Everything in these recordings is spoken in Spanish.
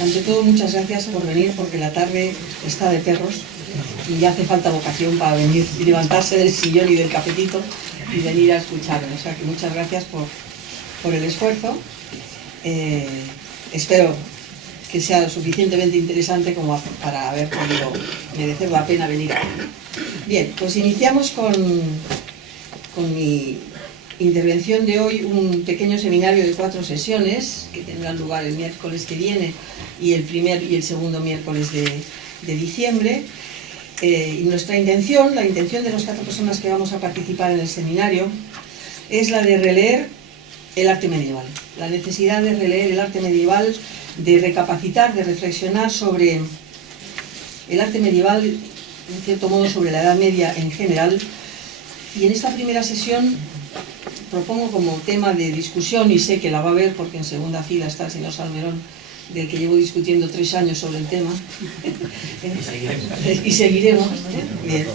Ante todo, muchas gracias por venir, porque la tarde está de perros y ya hace falta vocación para venir y levantarse del sillón y del cafetito y venir a escucharme. O sea que muchas gracias por el esfuerzo. Espero que sea lo suficientemente interesante como para haber podido merecer la pena venir aquí. Bien, pues iniciamos con mi intervención de hoy, un pequeño seminario de 4 sesiones que tendrán lugar el miércoles que viene y el primer y el segundo miércoles de diciembre. Y nuestra intención, la intención de las 4 personas que vamos a participar en el seminario, es la de releer el arte medieval, la necesidad de releer el arte medieval, de recapacitar, de reflexionar sobre el arte medieval, en cierto modo sobre la Edad Media en general. Y en esta primera sesión propongo como tema de discusión, y sé que la va a haber porque en segunda fila está el señor Salmerón, del que llevo discutiendo 3 años sobre el tema, y seguiremos. Bien.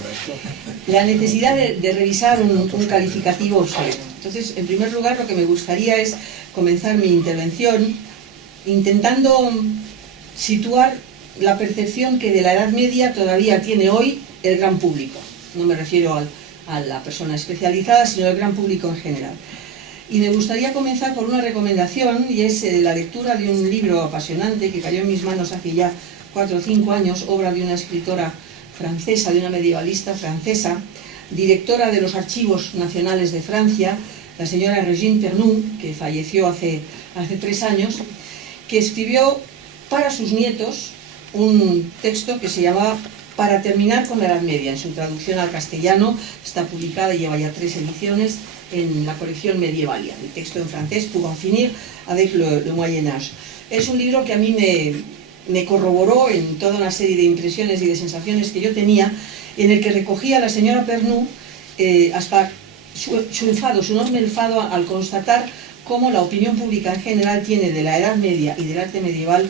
La necesidad de revisar un calificativo obsoleto. Entonces, en primer lugar, lo que me gustaría es comenzar mi intervención intentando situar la percepción que de la Edad Media todavía tiene hoy el gran público. No me refiero a la persona especializada, sino al gran público en general. Y me gustaría comenzar por una recomendación, y es la lectura de un libro apasionante que cayó en mis manos hace ya 4 o 5 años, obra de una escritora francesa, de una medievalista francesa, directora de los Archivos Nacionales de Francia, la señora Régine Pernoud, que falleció hace 3 años, que escribió para sus nietos un texto que se llamaba Para terminar con la Edad Media. En su traducción al castellano está publicada y lleva ya 3 ediciones en la colección Medievalia. El texto en francés, Pour en finir avec le Moyen Âge. Es un libro que a mí me corroboró en toda una serie de impresiones y de sensaciones que yo tenía, en el que recogía a la señora Pernoud hasta su enfado, su enorme enfado al constatar cómo la opinión pública en general tiene de la Edad Media y del arte medieval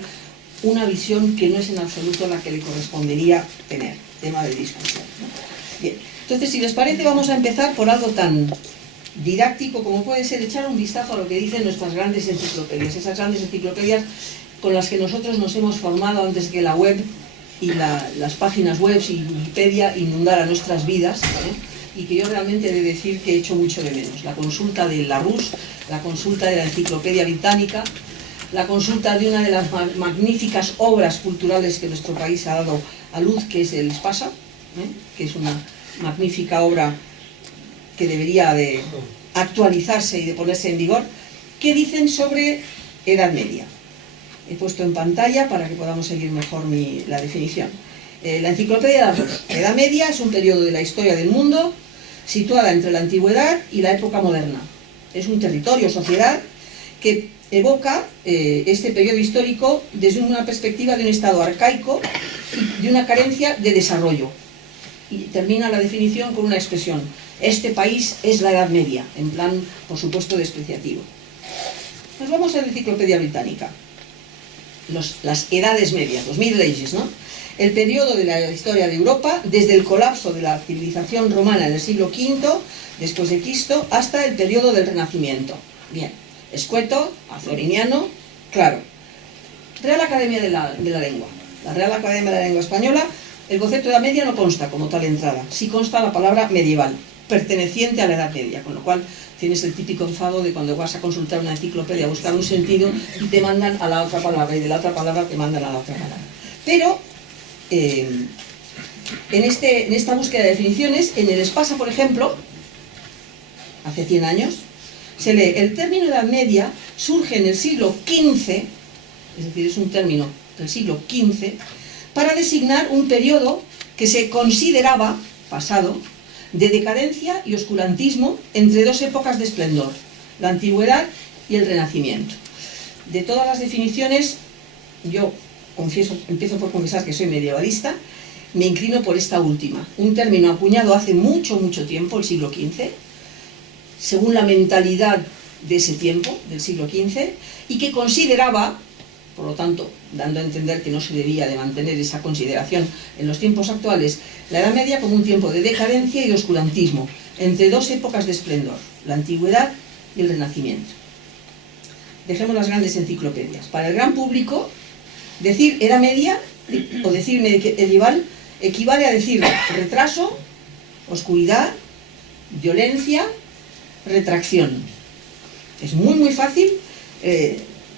una visión que no es en absoluto la que le correspondería tener, tema de discusión, ¿no? Bien, entonces, si les parece, vamos a empezar por algo tan didáctico como puede ser echar un vistazo a lo que dicen nuestras grandes enciclopedias, esas grandes enciclopedias con las que nosotros nos hemos formado antes que la web y las páginas web y Wikipedia inundaran nuestras vidas, y que yo realmente he de decir que he hecho mucho de menos. La consulta de Larousse, la consulta de la Enciclopedia Británica, la consulta de una de las magníficas obras culturales que nuestro país ha dado a luz, que es el Espasa, que es una magnífica obra que debería de actualizarse y de ponerse en vigor. ¿Qué dicen sobre Edad Media? He puesto en pantalla para que podamos seguir mejor la definición. La Enciclopedia de la Edad Media es un periodo de la historia del mundo situada entre la antigüedad y la época moderna. Es un territorio, sociedad, que evoca este periodo histórico desde una perspectiva de un estado arcaico y de una carencia de desarrollo. Y termina la definición con una expresión: este país es la Edad Media, en plan, por supuesto, despreciativo. Nos vamos a la Enciclopedia Británica. Las edades medias, los Middle Ages, ¿no? El periodo de la historia de Europa, desde el colapso de la civilización romana en el siglo V después de Cristo hasta el periodo del Renacimiento. Bien, escueto, azoriniano, claro. Real Academia de la Lengua. La Real Academia de la Lengua Española, el concepto de Edad Media no consta como tal entrada. Sí consta la palabra medieval, perteneciente a la Edad Media, con lo cual tienes el típico enfado de cuando vas a consultar una enciclopedia, a buscar un sentido y te mandan a la otra palabra, y de la otra palabra te mandan a la otra palabra. Pero en esta búsqueda de definiciones, en el Espasa, por ejemplo, hace 100 años, se lee: el término Edad Media surge en el siglo XV, es decir, es un término del siglo XV, para designar un periodo que se consideraba pasado, de decadencia y oscurantismo entre 2 épocas de esplendor, la antigüedad y el Renacimiento. De todas las definiciones, yo empiezo por confesar que soy medievalista, me inclino por esta última, un término acuñado hace mucho, mucho tiempo, el siglo XV, según la mentalidad de ese tiempo, del siglo XV, y que consideraba, por lo tanto, dando a entender que no se debía de mantener esa consideración en los tiempos actuales, la Edad Media como un tiempo de decadencia y de oscurantismo, entre 2 épocas de esplendor, la antigüedad y el Renacimiento. Dejemos las grandes enciclopedias. Para el gran público, Decir Edad Media o decir medieval equivale a decir retraso, oscuridad, violencia, retracción. Es muy fácil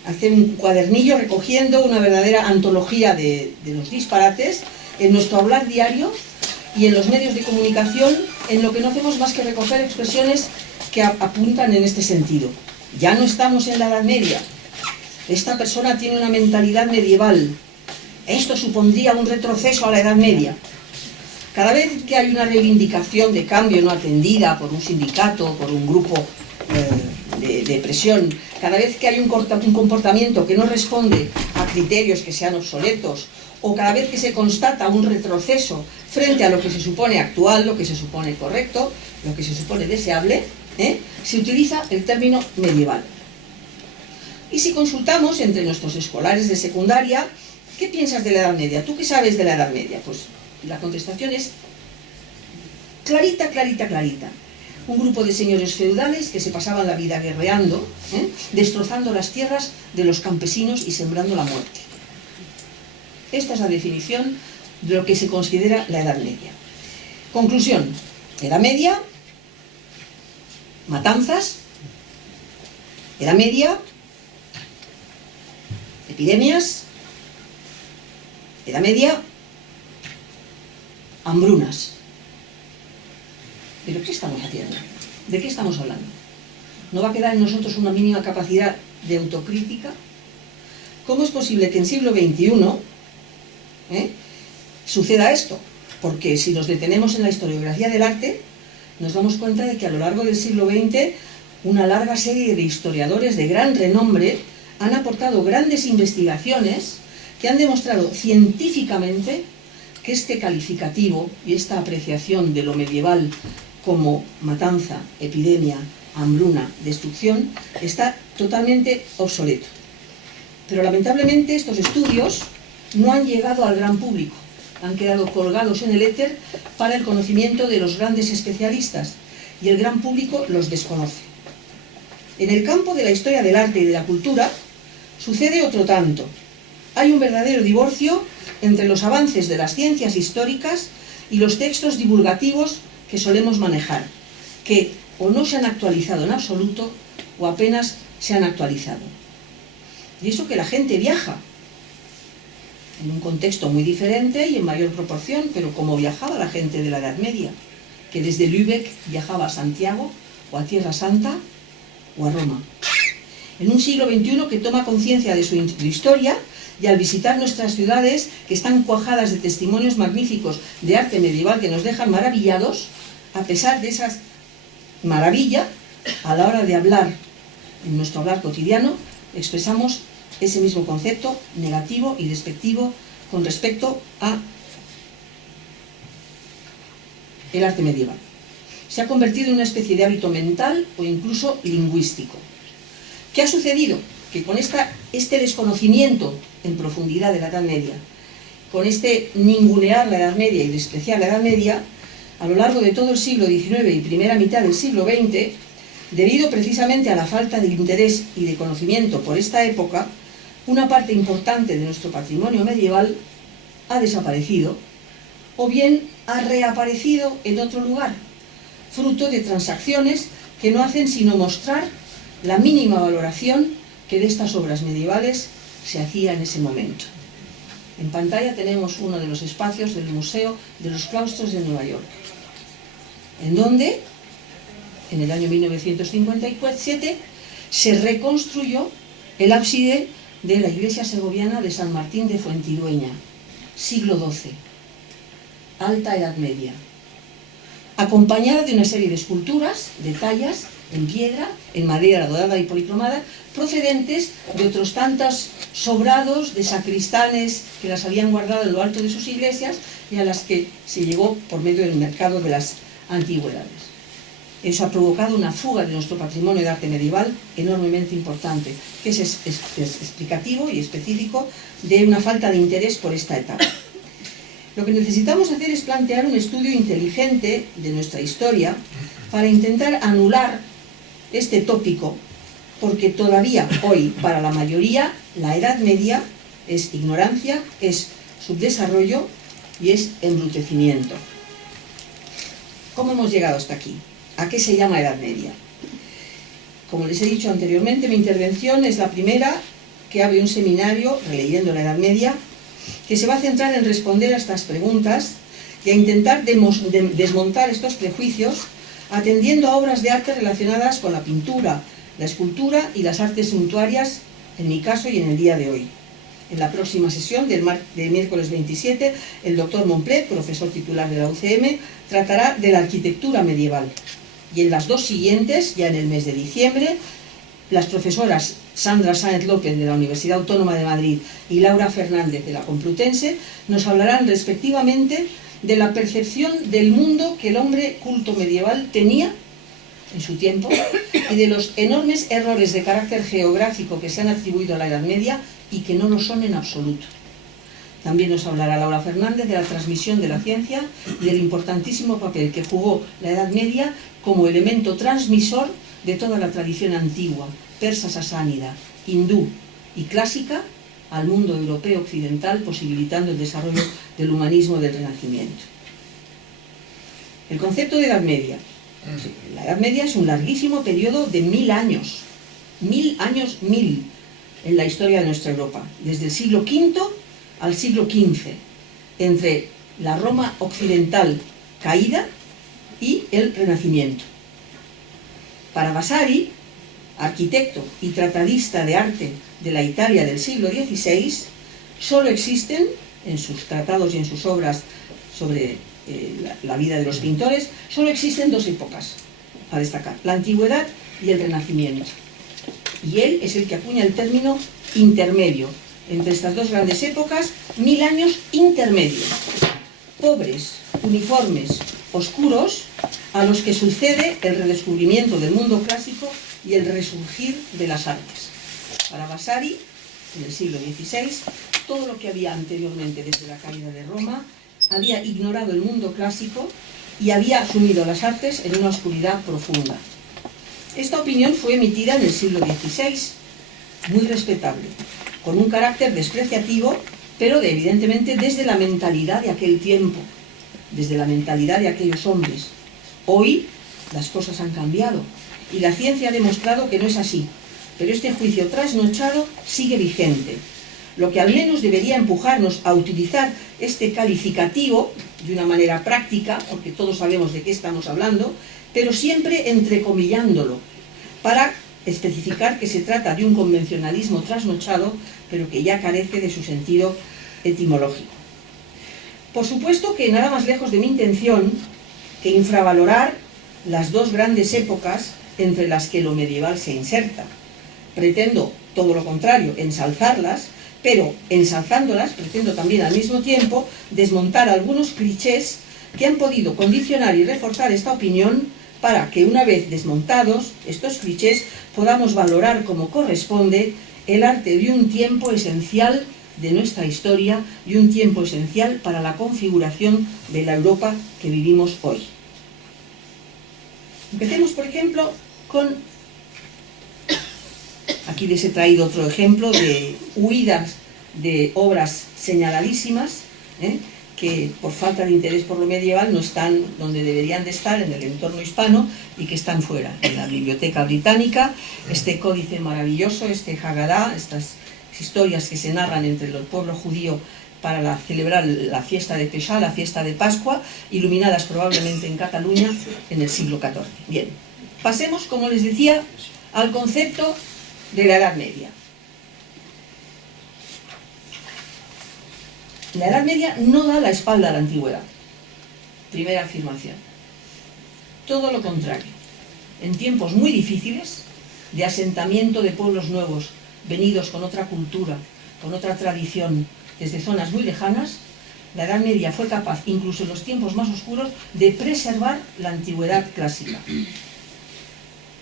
hacer un cuadernillo recogiendo una verdadera antología de los disparates en nuestro hablar diario y en los medios de comunicación, en lo que no hacemos más que recoger expresiones que apuntan en este sentido. Ya no estamos en la Edad Media. Esta persona tiene una mentalidad medieval. Esto supondría un retroceso a la Edad Media. Cada vez que hay una reivindicación de cambio no atendida por un sindicato, por un grupo de presión, cada vez que hay un comportamiento que no responde a criterios que sean obsoletos, o cada vez que se constata un retroceso frente a lo que se supone actual, lo que se supone correcto, lo que se supone deseable, se utiliza el término medieval. Y si consultamos entre nuestros escolares de secundaria, ¿qué piensas de la Edad Media? ¿Tú qué sabes de la Edad Media? Pues la contestación es clarita. Un grupo de señores feudales que se pasaban la vida guerreando, destrozando las tierras de los campesinos y sembrando la muerte. Esta es la definición de lo que se considera la Edad Media. Conclusión: Edad Media, matanzas. Edad Media, epidemias. Edad Media, hambrunas. ¿Pero qué estamos haciendo? ¿De qué estamos hablando? ¿No va a quedar en nosotros una mínima capacidad de autocrítica? ¿Cómo es posible que en siglo XXI suceda esto? Porque si nos detenemos en la historiografía del arte, nos damos cuenta de que a lo largo del siglo XX una larga serie de historiadores de gran renombre han aportado grandes investigaciones que han demostrado científicamente que este calificativo y esta apreciación de lo medieval como matanza, epidemia, hambruna, destrucción, está totalmente obsoleto. Pero lamentablemente estos estudios no han llegado al gran público, han quedado colgados en el éter para el conocimiento de los grandes especialistas, y el gran público los desconoce. En el campo de la historia del arte y de la cultura sucede otro tanto. Hay un verdadero divorcio entre los avances de las ciencias históricas y los textos divulgativos que solemos manejar, que o no se han actualizado en absoluto o apenas se han actualizado. Y eso que la gente viaja, en un contexto muy diferente y en mayor proporción, pero como viajaba la gente de la Edad Media, que desde Lübeck viajaba a Santiago, o a Tierra Santa, o a Roma. En un siglo XXI que toma conciencia de su historia, y al visitar nuestras ciudades, que están cuajadas de testimonios magníficos de arte medieval que nos dejan maravillados, a pesar de esa maravilla, a la hora de hablar, en nuestro hablar cotidiano, expresamos ese mismo concepto negativo y despectivo con respecto a el arte medieval. Se ha convertido en una especie de hábito mental o incluso lingüístico. ¿Qué ha sucedido? Que con este desconocimiento en profundidad de la Edad Media, con este ningunear la Edad Media y despreciar la Edad Media, a lo largo de todo el siglo XIX y primera mitad del siglo XX, debido precisamente a la falta de interés y de conocimiento por esta época, una parte importante de nuestro patrimonio medieval ha desaparecido o bien ha reaparecido en otro lugar, fruto de transacciones que no hacen sino mostrar la mínima valoración que de estas obras medievales se hacía en ese momento. En pantalla tenemos uno de los espacios del Museo de los Claustros de Nueva York, en donde, en el año 1957, se reconstruyó el ábside de la iglesia segoviana de San Martín de Fuentidueña, siglo XII, Alta Edad Media, acompañada de una serie de esculturas, de tallas, en piedra, en madera dorada y policromada, procedentes de otros tantos sobrados de sacristanes que las habían guardado en lo alto de sus iglesias y a las que se llegó por medio del mercado de las antigüedades. Eso ha provocado una fuga de nuestro patrimonio de arte medieval enormemente importante, que es explicativo y específico de una falta de interés por esta etapa. Lo que necesitamos hacer es plantear un estudio inteligente de nuestra historia para intentar anular este tópico, porque todavía hoy, para la mayoría, la Edad Media es ignorancia, es subdesarrollo y es embrutecimiento. ¿Cómo hemos llegado hasta aquí? ¿A qué se llama Edad Media? Como les he dicho anteriormente, mi intervención es la primera que abre un seminario, releyendo la Edad Media, que se va a centrar en responder a estas preguntas y a intentar desmontar estos prejuicios, atendiendo a obras de arte relacionadas con la pintura, la escultura y las artes suntuarias, en mi caso y en el día de hoy. En la próxima sesión del miércoles 27, el doctor Montplet, profesor titular de la UCM, tratará de la arquitectura medieval. Y en las dos siguientes, ya en el mes de diciembre, las profesoras Sandra Sáenz López de la Universidad Autónoma de Madrid y Laura Fernández de la Complutense nos hablarán respectivamente de la percepción del mundo que el hombre culto medieval tenía en su tiempo y de los enormes errores de carácter geográfico que se han atribuido a la Edad Media y que no lo son en absoluto. También nos hablará Laura Fernández de la transmisión de la ciencia y del importantísimo papel que jugó la Edad Media como elemento transmisor de toda la tradición antigua, persa sasánida, hindú y clásica, al mundo europeo occidental, posibilitando el desarrollo del humanismo del Renacimiento. El concepto de Edad Media. La Edad Media es un larguísimo periodo de 1000 años. 1000 años, en la historia de nuestra Europa. Desde el siglo V al siglo XV, entre la Roma occidental caída y el Renacimiento. Para Vasari, arquitecto y tratadista de arte de la Italia del siglo XVI, solo existen, en sus tratados y en sus obras sobre la vida de los pintores, solo existen dos épocas a destacar, la Antigüedad y el Renacimiento. Y él es el que acuña el término intermedio. Entre estas dos grandes épocas, 1000 años intermedios, pobres, uniformes, oscuros, a los que sucede el redescubrimiento del mundo clásico y el resurgir de las artes. Para Vasari, en el siglo XVI, todo lo que había anteriormente desde la caída de Roma había ignorado el mundo clásico y había sumido las artes en una oscuridad profunda. Esta opinión fue emitida en el siglo XVI, muy respetable, con un carácter despreciativo, pero evidentemente desde la mentalidad de aquel tiempo, desde la mentalidad de aquellos hombres. Hoy las cosas han cambiado y la ciencia ha demostrado que no es así, pero este juicio trasnochado sigue vigente, lo que al menos debería empujarnos a utilizar este calificativo de una manera práctica, porque todos sabemos de qué estamos hablando, pero siempre entrecomillándolo, para especificar que se trata de un convencionalismo trasnochado, pero que ya carece de su sentido etimológico. Por supuesto que nada más lejos de mi intención que infravalorar las dos grandes épocas entre las que lo medieval se inserta. Pretendo, todo lo contrario, ensalzarlas, pero ensalzándolas pretendo también al mismo tiempo desmontar algunos clichés que han podido condicionar y reforzar esta opinión para que, una vez desmontados estos clichés, podamos valorar como corresponde el arte de un tiempo esencial de nuestra historia y un tiempo esencial para la configuración de la Europa que vivimos hoy. Empecemos, por ejemplo, con... Aquí les he traído otro ejemplo de huidas de obras señaladísimas, que por falta de interés por lo medieval no están donde deberían de estar, en el entorno hispano, y que están fuera, en la Biblioteca Británica. Este códice maravilloso, este Haggadah, estas historias que se narran entre el pueblo judío para celebrar la fiesta de Pesach, la fiesta de Pascua, iluminadas probablemente en Cataluña en el siglo XIV. Bien, pasemos, como les decía, al concepto de la Edad Media. La Edad Media no da la espalda a la antigüedad. Primera afirmación. Todo lo contrario. En tiempos muy difíciles, de asentamiento de pueblos nuevos, venidos con otra cultura, con otra tradición, desde zonas muy lejanas, la Edad Media fue capaz, incluso en los tiempos más oscuros, de preservar la antigüedad clásica.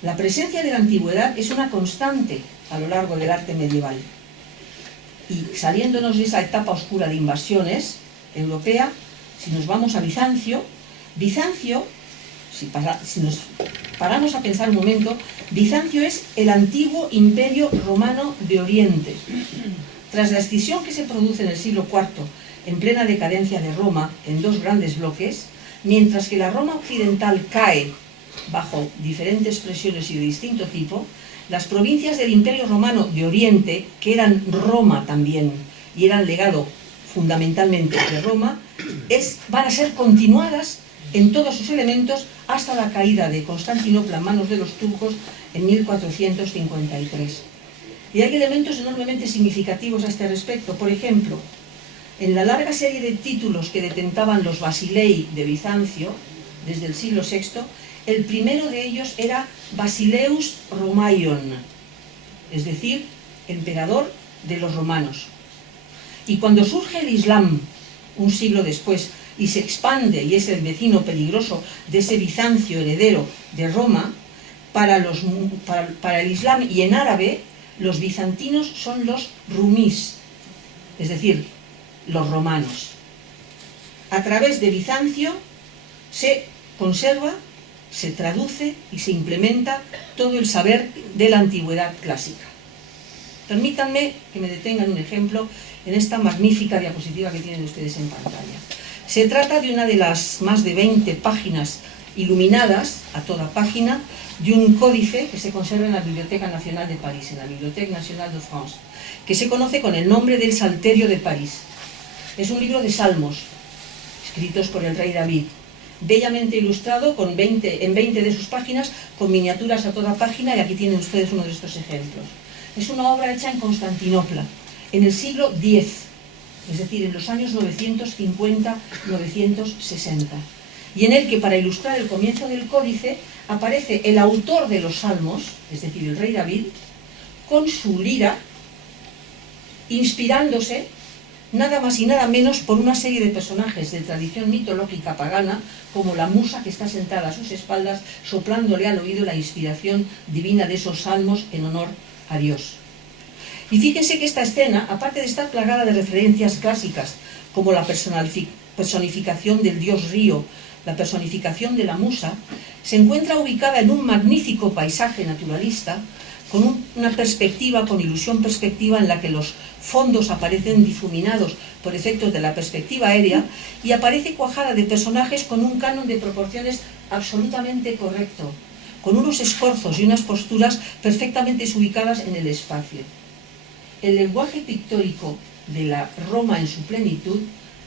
La presencia de la antigüedad es una constante a lo largo del arte medieval. Y saliéndonos de esa etapa oscura de invasiones europea, si nos vamos a Bizancio, si nos paramos a pensar un momento, Bizancio es el antiguo imperio romano de Oriente, Tras la escisión que se produce en el siglo IV, en plena decadencia de Roma, en dos grandes bloques, mientras que la Roma occidental cae bajo diferentes presiones y de distinto tipo, las provincias del Imperio Romano de Oriente, que eran Roma también, y eran legado fundamentalmente de Roma, van a ser continuadas en todos sus elementos hasta la caída de Constantinopla en manos de los turcos en 1453. Y hay elementos enormemente significativos a este respecto. Por ejemplo, en la larga serie de títulos que detentaban los Basilei de Bizancio, desde el siglo VI, el primero de ellos era Basileus Romaion, es decir, emperador de los romanos. Y cuando surge el Islam, un siglo después, y se expande y es el vecino peligroso de ese Bizancio heredero de Roma, para el Islam y en árabe, los bizantinos son los rumís, es decir, los romanos. A través de Bizancio se conserva, se traduce y se implementa todo el saber de la antigüedad clásica. Permítanme que me detenga en un ejemplo en esta magnífica diapositiva que tienen ustedes en pantalla. Se trata de una de las más de 20 páginas iluminadas, a toda página, de un códice que se conserva en la Biblioteca Nacional de París, en la Bibliothèque Nationale de France, que se conoce con el nombre del Salterio de París. Es un libro de salmos, escritos por el rey David, bellamente ilustrado en 20 de sus páginas, con miniaturas a toda página, y aquí tienen ustedes uno de estos ejemplos. Es una obra hecha en Constantinopla, en el siglo X, es decir, en los años 950-960, y en el que, para ilustrar el comienzo del códice, aparece el autor de los salmos, es decir, el rey David, con su lira, inspirándose nada más y nada menos por una serie de personajes de tradición mitológica pagana, como la musa que está sentada a sus espaldas, soplándole al oído la inspiración divina de esos salmos en honor a Dios. Y fíjense que esta escena, aparte de estar plagada de referencias clásicas, como la personificación del dios río, la personificación de la musa, se encuentra ubicada en un magnífico paisaje naturalista, con una perspectiva, con ilusión perspectiva, en la que los fondos aparecen difuminados por efectos de la perspectiva aérea, y aparece cuajada de personajes con un canon de proporciones absolutamente correcto, con unos esfuerzos y unas posturas perfectamente ubicadas en el espacio. El lenguaje pictórico de la Roma en su plenitud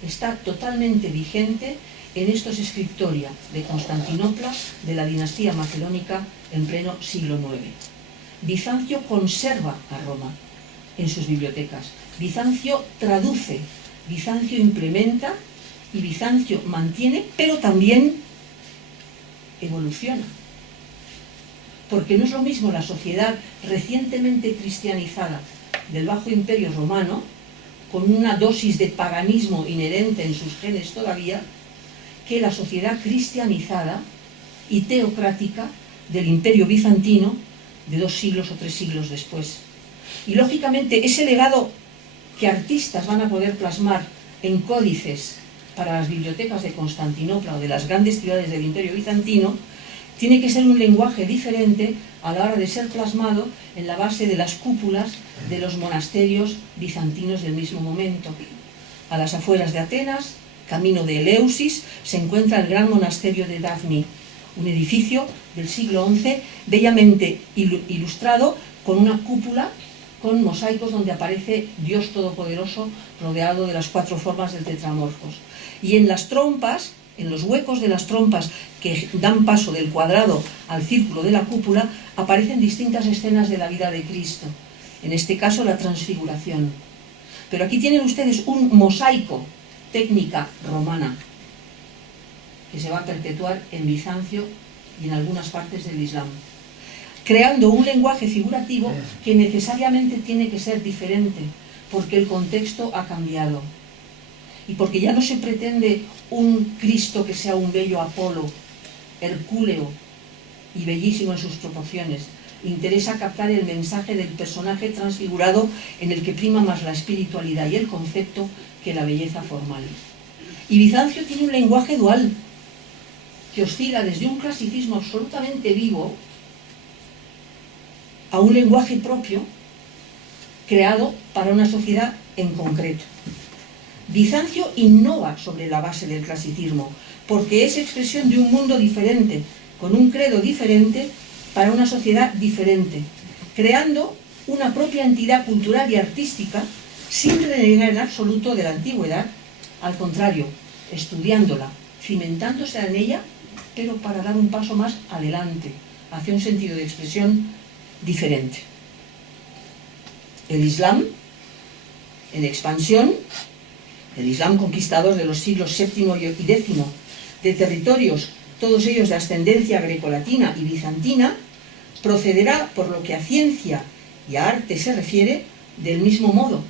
está totalmente vigente en estos scriptoria de Constantinopla de la dinastía macedónica en pleno siglo IX. Bizancio conserva a Roma en sus bibliotecas. Bizancio traduce, Bizancio implementa y Bizancio mantiene, pero también evoluciona. Porque no es lo mismo la sociedad recientemente cristianizada del Bajo Imperio Romano, con una dosis de paganismo inherente en sus genes todavía, que la sociedad cristianizada y teocrática del Imperio Bizantino de 2 siglos o 3 siglos después. Y lógicamente ese legado que artistas van a poder plasmar en códices para las bibliotecas de Constantinopla o de las grandes ciudades del Imperio Bizantino tiene que ser un lenguaje diferente a la hora de ser plasmado en la base de las cúpulas de los monasterios bizantinos del mismo momento. A las afueras de Atenas, camino de Eleusis, se encuentra el gran monasterio de Dafni, un edificio del siglo XI bellamente ilustrado con una cúpula con mosaicos donde aparece Dios Todopoderoso rodeado de las 4 formas del tetramorfos. Y en las trompas, en los huecos de las trompas que dan paso del cuadrado al círculo de la cúpula, aparecen distintas escenas de la vida de Cristo, en este caso la transfiguración. Pero aquí tienen ustedes un mosaico, técnica romana, que se va a perpetuar en Bizancio y en algunas partes del Islam, creando un lenguaje figurativo que necesariamente tiene que ser diferente, porque el contexto ha cambiado. Y porque ya no se pretende un Cristo que sea un bello Apolo, hercúleo y bellísimo en sus proporciones. Interesa captar el mensaje del personaje transfigurado, en el que prima más la espiritualidad y el concepto que la belleza formal. Y Bizancio tiene un lenguaje dual, que oscila desde un clasicismo absolutamente vivo a un lenguaje propio creado para una sociedad en concreto. Bizancio innova sobre la base del clasicismo, porque es expresión de un mundo diferente, con un credo diferente, para una sociedad diferente, creando una propia entidad cultural y artística sin renegar en absoluto de la antigüedad, al contrario, estudiándola, cimentándose en ella, pero para dar un paso más adelante, hacia un sentido de expresión diferente. El Islam, en expansión, el Islam conquistador de los siglos VII y X, de territorios, todos ellos de ascendencia grecolatina y bizantina, procederá, por lo que a ciencia y a arte se refiere, del mismo modo,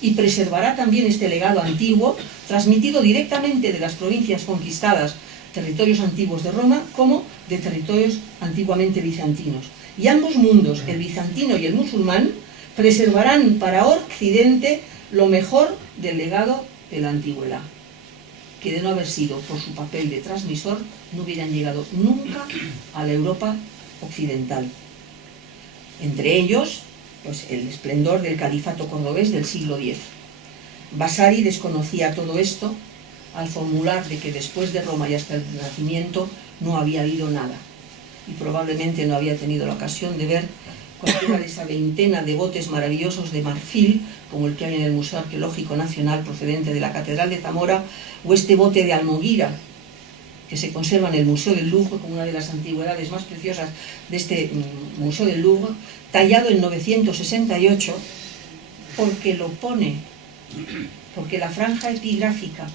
y preservará también este legado antiguo, transmitido directamente de las provincias conquistadas, territorios antiguos de Roma, como de territorios antiguamente bizantinos. Y ambos mundos, el bizantino y el musulmán, preservarán para Occidente lo mejor del legado de la antigüedad, que de no haber sido por su papel de transmisor, no hubieran llegado nunca a la Europa occidental. Entre ellos, pues, el esplendor del califato cordobés del siglo X. Vasari desconocía todo esto al formular de que después de Roma y hasta el Renacimiento no había habido nada, y probablemente no había tenido la ocasión de ver cualquiera de esa veintena de botes maravillosos de marfil, como el que hay en el Museo Arqueológico Nacional procedente de la Catedral de Zamora, o este bote de Almoguira, que se conserva en el Museo del Louvre como una de las antigüedades más preciosas de este Museo del Louvre, tallado en 968, porque lo pone, porque la franja epigráfica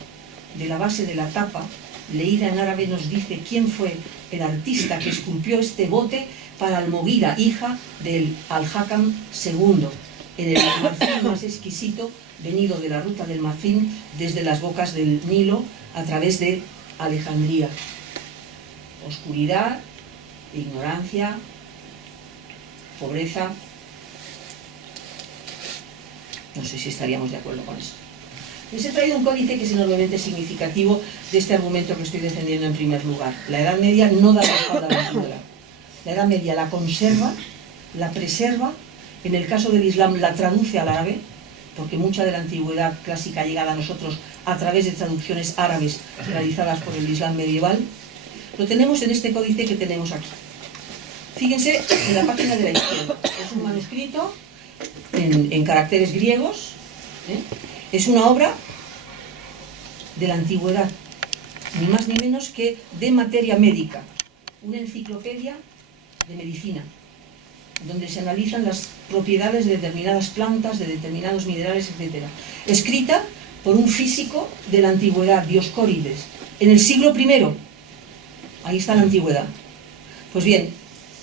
de la base de la tapa, leída en árabe, nos dice quién fue el artista que esculpió este bote para Almoguira, hija del Al-Hakam II, en el marfil más exquisito, venido de la ruta del marfil desde las bocas del Nilo a través de Alejandría. Oscuridad, ignorancia, pobreza. No sé si estaríamos de acuerdo con esto. Les he traído un códice que es enormemente significativo de este argumento que estoy defendiendo en primer lugar. La Edad Media no da la espalda a la antigüedad. La Edad Media la conserva, la preserva, en el caso del Islam la traduce al árabe, porque mucha de la antigüedad clásica ha llegado a nosotros a través de traducciones árabes realizadas por el Islam medieval. Lo tenemos en este códice que tenemos aquí. Fíjense en la página de la izquierda. Es un manuscrito en caracteres griegos. Es una obra de la antigüedad, ni más ni menos que de materia médica, una enciclopedia de medicina, donde se analizan las propiedades de determinadas plantas, de determinados minerales, etc. Escrita por un físico de la antigüedad, Dioscórides, en el siglo I. Ahí está la antigüedad. Pues bien,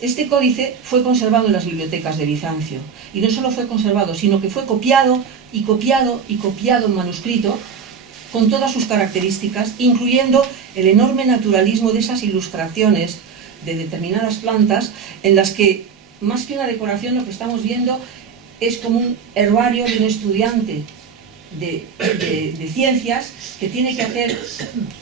este códice fue conservado en las bibliotecas de Bizancio, y no solo fue conservado, sino que fue copiado y copiado y copiado en manuscrito, con todas sus características, incluyendo el enorme naturalismo de esas ilustraciones de determinadas plantas, en las que, más que una decoración, lo que estamos viendo es como un herbario de un estudiante de ciencias que tiene que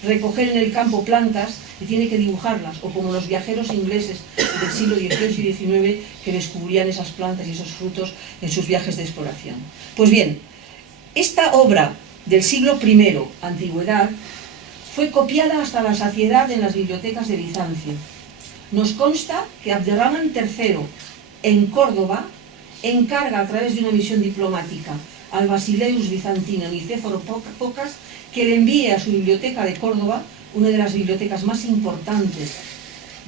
recoger en el campo plantas y tiene que dibujarlas, o como los viajeros ingleses del siglo XVIII y XIX que descubrían esas plantas y esos frutos en sus viajes de exploración. Pues bien, esta obra del siglo I, antigüedad, fue copiada hasta la saciedad en las bibliotecas de Bizancio. Nos consta que Abderrahman III, en Córdoba, encarga a través de una misión diplomática al Basileus bizantino Nicéforo Pocas que le envíe a su biblioteca de Córdoba, una de las bibliotecas más importantes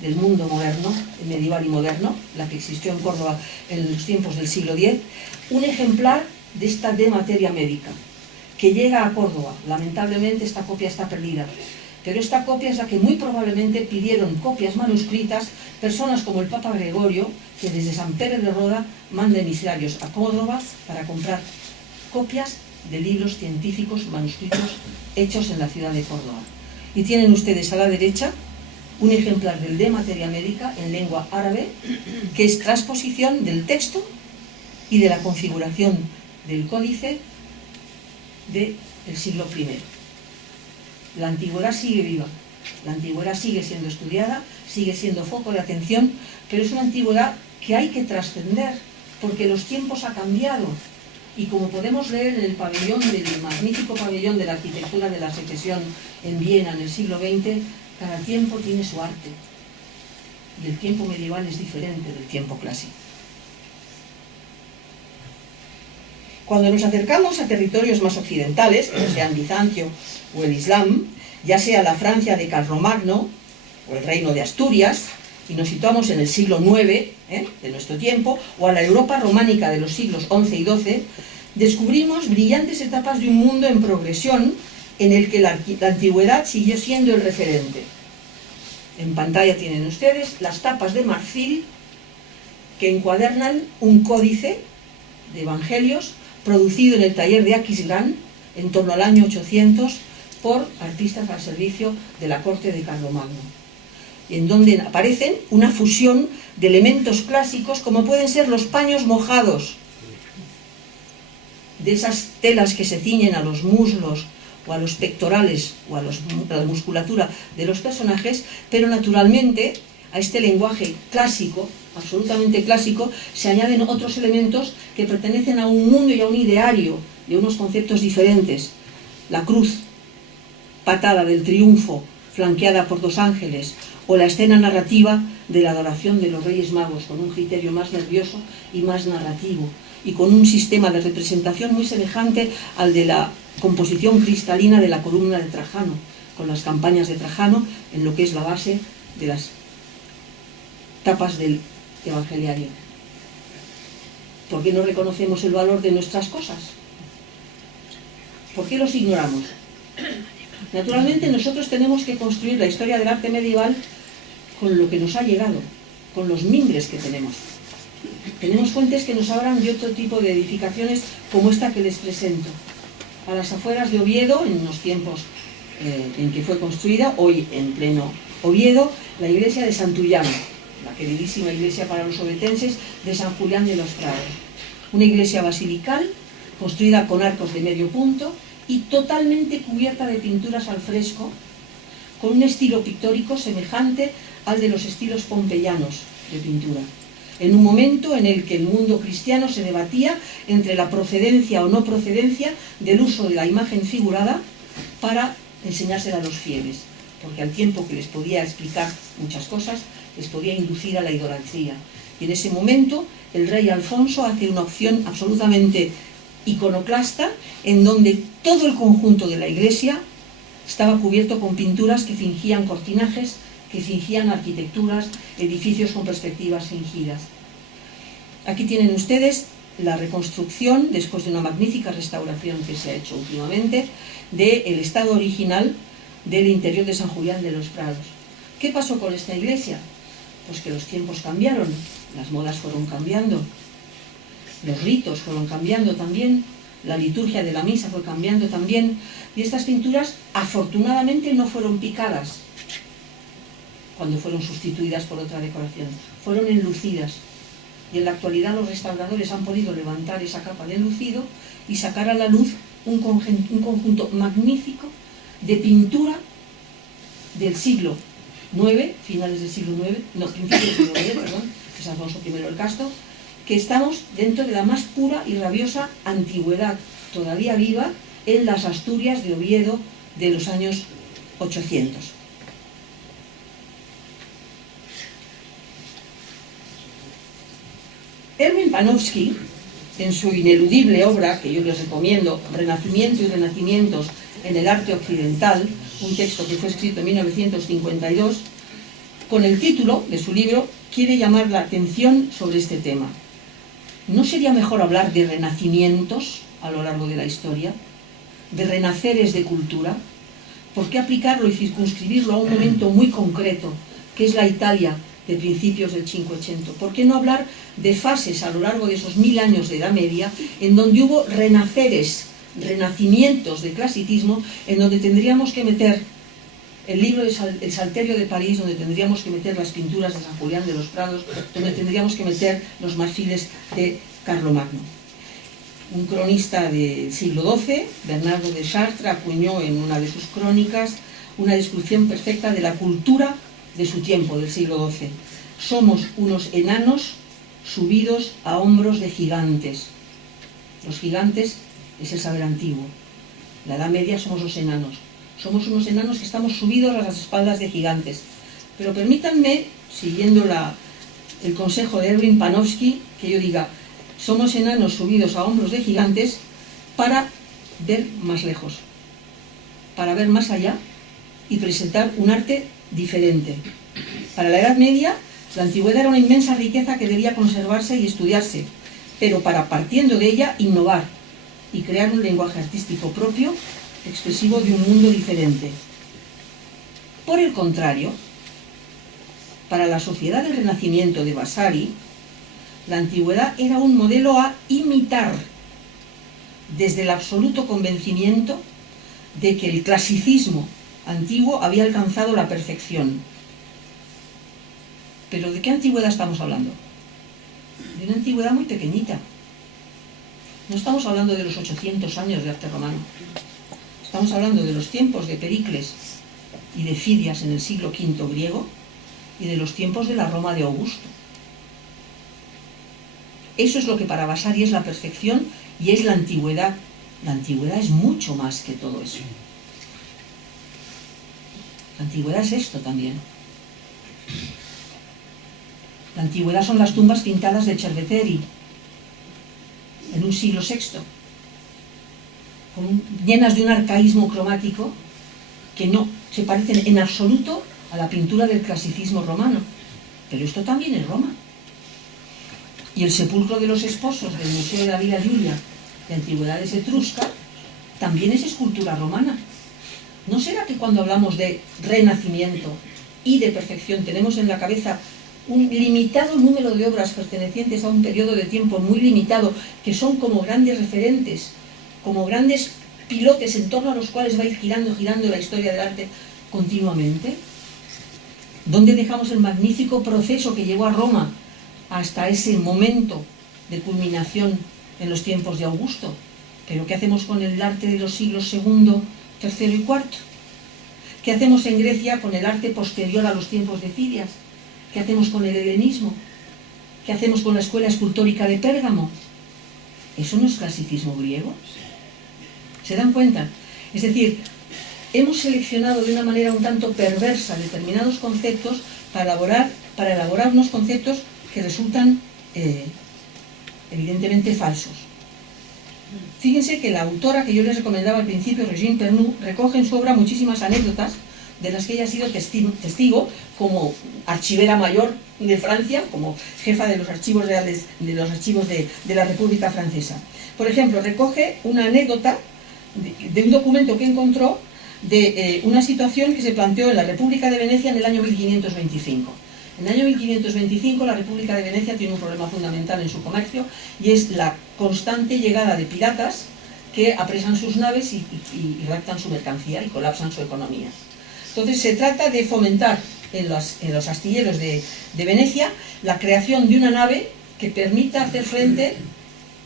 del mundo moderno, medieval y moderno, la que existió en Córdoba en los tiempos del siglo X, un ejemplar de esta de materia médica, que llega a Córdoba. Lamentablemente esta copia está perdida, pero esta copia es la que muy probablemente pidieron copias manuscritas personas como el Papa Gregorio, que desde San Pérez de Roda manda emisarios a Córdoba para comprar copias de libros científicos manuscritos hechos en la ciudad de Córdoba. Y tienen ustedes a la derecha un ejemplar del de materia médica en lengua árabe, que es transposición del texto y de la configuración del códice del siglo I. La antigüedad sigue viva, la antigüedad sigue siendo estudiada, sigue siendo foco de atención, pero es una antigüedad que hay que trascender, porque los tiempos han cambiado. Y como podemos leer en el pabellón, del magnífico pabellón de la arquitectura de la secesión en Viena en el siglo XX, cada tiempo tiene su arte. Y el tiempo medieval es diferente del tiempo clásico. Cuando nos acercamos a territorios más occidentales, como sean Bizancio o el Islam, ya sea la Francia de Carlomagno o el Reino de Asturias, y nos situamos en el siglo IX de nuestro tiempo, o a la Europa románica de los siglos XI y XII, descubrimos brillantes etapas de un mundo en progresión en el que la antigüedad siguió siendo el referente. En pantalla tienen ustedes las tapas de marfil que encuadernan un códice de evangelios producido en el taller de Aquisgrán en torno al año 800 por artistas al servicio de la corte de Carlomagno, en donde aparecen una fusión de elementos clásicos como pueden ser los paños mojados, de esas telas que se ciñen a los muslos o a los pectorales o a la musculatura de los personajes, pero naturalmente a este lenguaje clásico, absolutamente clásico, se añaden otros elementos que pertenecen a un mundo y a un ideario, de unos conceptos diferentes. La cruz patada del triunfo, flanqueada por dos ángeles, o la escena narrativa de la adoración de los Reyes Magos, con un criterio más nervioso y más narrativo, y con un sistema de representación muy semejante al de la composición cristalina de la columna de Trajano, con las campañas de Trajano en lo que es la base de las tapas del evangeliario. ¿Por qué no reconocemos el valor de nuestras cosas? ¿Por qué los ignoramos? Naturalmente nosotros tenemos que construir la historia del arte medieval con lo que nos ha llegado, con los mimbres que tenemos. Tenemos fuentes que nos hablan de otro tipo de edificaciones como esta que les presento. A las afueras de Oviedo, en los tiempos en que fue construida, hoy en pleno Oviedo, la iglesia de Santullán, la queridísima iglesia para los ovetenses de San Julián de los Prados. Una iglesia basilical, construida con arcos de medio punto y totalmente cubierta de pinturas al fresco, con un estilo pictórico semejante al de los estilos pompeyanos de pintura, en un momento en el que el mundo cristiano se debatía entre la procedencia o no procedencia del uso de la imagen figurada para enseñársela a los fieles, porque al tiempo que les podía explicar muchas cosas, les podía inducir a la idolatría. Y en ese momento el rey Alfonso hace una opción absolutamente iconoclasta, en donde todo el conjunto de la iglesia estaba cubierto con pinturas que fingían cortinajes, que fingían arquitecturas, edificios con perspectivas fingidas. Aquí tienen ustedes la reconstrucción, después de una magnífica restauración que se ha hecho últimamente, del estado original del interior de San Julián de los Prados. ¿Qué pasó con esta iglesia? Pues que los tiempos cambiaron, las modas fueron cambiando, los ritos fueron cambiando también, la liturgia de la misa fue cambiando también, y estas pinturas afortunadamente no fueron picadas cuando fueron sustituidas por otra decoración, fueron enlucidas. Y en la actualidad los restauradores han podido levantar esa capa de enlucido y sacar a la luz un conjunto magnífico de pintura del siglo IX, finales del siglo IX, no, principios del siglo IX, perdón, que es Alfonso I el Casto, que estamos dentro de la más pura y rabiosa antigüedad, todavía viva, en las Asturias de Oviedo de los años 800. Erwin Panofsky, en su ineludible obra, que yo les recomiendo, Renacimiento y Renacimientos en el arte occidental, un texto que fue escrito en 1952, con el título de su libro, quiere llamar la atención sobre este tema. ¿No sería mejor hablar de renacimientos a lo largo de la historia? ¿De renaceres de cultura? ¿Por qué aplicarlo y circunscribirlo a un momento muy concreto, que es la Italia de principios del Cinquecento? ¿Por qué no hablar de fases a lo largo de esos 1000 años de Edad Media, en donde hubo renaceres, renacimientos de clasicismo, en donde tendríamos que meter el libro de El Salterio de París, donde tendríamos que meter las pinturas de San Julián de los Prados, donde tendríamos que meter los marfiles de Carlomagno? Un cronista del siglo XII, Bernardo de Chartres, acuñó en una de sus crónicas una descripción perfecta de la cultura de su tiempo, del siglo XII. Somos unos enanos subidos a hombros de gigantes. Los gigantes es el saber antiguo. La Edad Media somos los enanos. Somos unos enanos que estamos subidos a las espaldas de gigantes. Pero permítanme, siguiendo el consejo de Erwin Panofsky, que yo diga, somos enanos subidos a hombros de gigantes para ver más lejos, para ver más allá y presentar un arte diferente. Para la Edad Media, la antigüedad era una inmensa riqueza que debía conservarse y estudiarse, pero para, partiendo de ella, innovar y crear un lenguaje artístico propio, expresivo de un mundo diferente. Por el contrario, para la sociedad del Renacimiento de Vasari, la antigüedad era un modelo a imitar, desde el absoluto convencimiento de que el clasicismo antiguo había alcanzado la perfección. ¿Pero de qué antigüedad estamos hablando? De una antigüedad muy pequeñita. No estamos hablando de los 800 años de arte romano. Estamos hablando de los tiempos de Pericles y de Fidias en el siglo V griego y de los tiempos de la Roma de Augusto. Eso es lo que para Vasari es la perfección y es la antigüedad. La antigüedad es mucho más que todo eso. La antigüedad es esto también. La antigüedad son las tumbas pintadas de Cerveteri en un siglo VI, llenas de un arcaísmo cromático que no se parecen en absoluto a la pintura del clasicismo romano. Pero esto también es Roma. Y el sepulcro de los esposos del Museo de la Villa Giulia de Antigüedades Etrusca también es escultura romana. ¿No será que cuando hablamos de renacimiento y de perfección tenemos en la cabeza un limitado número de obras pertenecientes a un periodo de tiempo muy limitado, que son como grandes referentes, como grandes pilotes en torno a los cuales va a ir girando la historia del arte continuamente? ¿Dónde dejamos el magnífico proceso que llevó a Roma hasta ese momento de culminación en los tiempos de Augusto? ¿Pero qué hacemos con el arte de los siglos II, III y IV? ¿Qué hacemos en Grecia con el arte posterior a los tiempos de Fidias? ¿Qué hacemos con el helenismo? ¿Qué hacemos con la escuela escultórica de Pérgamo? ¿Eso no es clasicismo griego? ¿Se dan cuenta? Es decir, hemos seleccionado de una manera un tanto perversa determinados conceptos para elaborar unos conceptos que resultan evidentemente falsos. Fíjense que la autora que yo les recomendaba al principio, Régine Pernoud, recoge en su obra muchísimas anécdotas de las que ella ha sido testigo como archivera mayor de Francia, como jefa de los archivos reales, de la República Francesa. Por ejemplo, recoge una anécdota de un documento que encontró de una situación que se planteó en la República de Venecia en el año 1525. En el año 1525 la República de Venecia tiene un problema fundamental en su comercio y es la constante llegada de piratas que apresan sus naves y raptan su mercancía y colapsan su economía. Entonces se trata de fomentar en los astilleros de Venecia la creación de una nave que permita hacer frente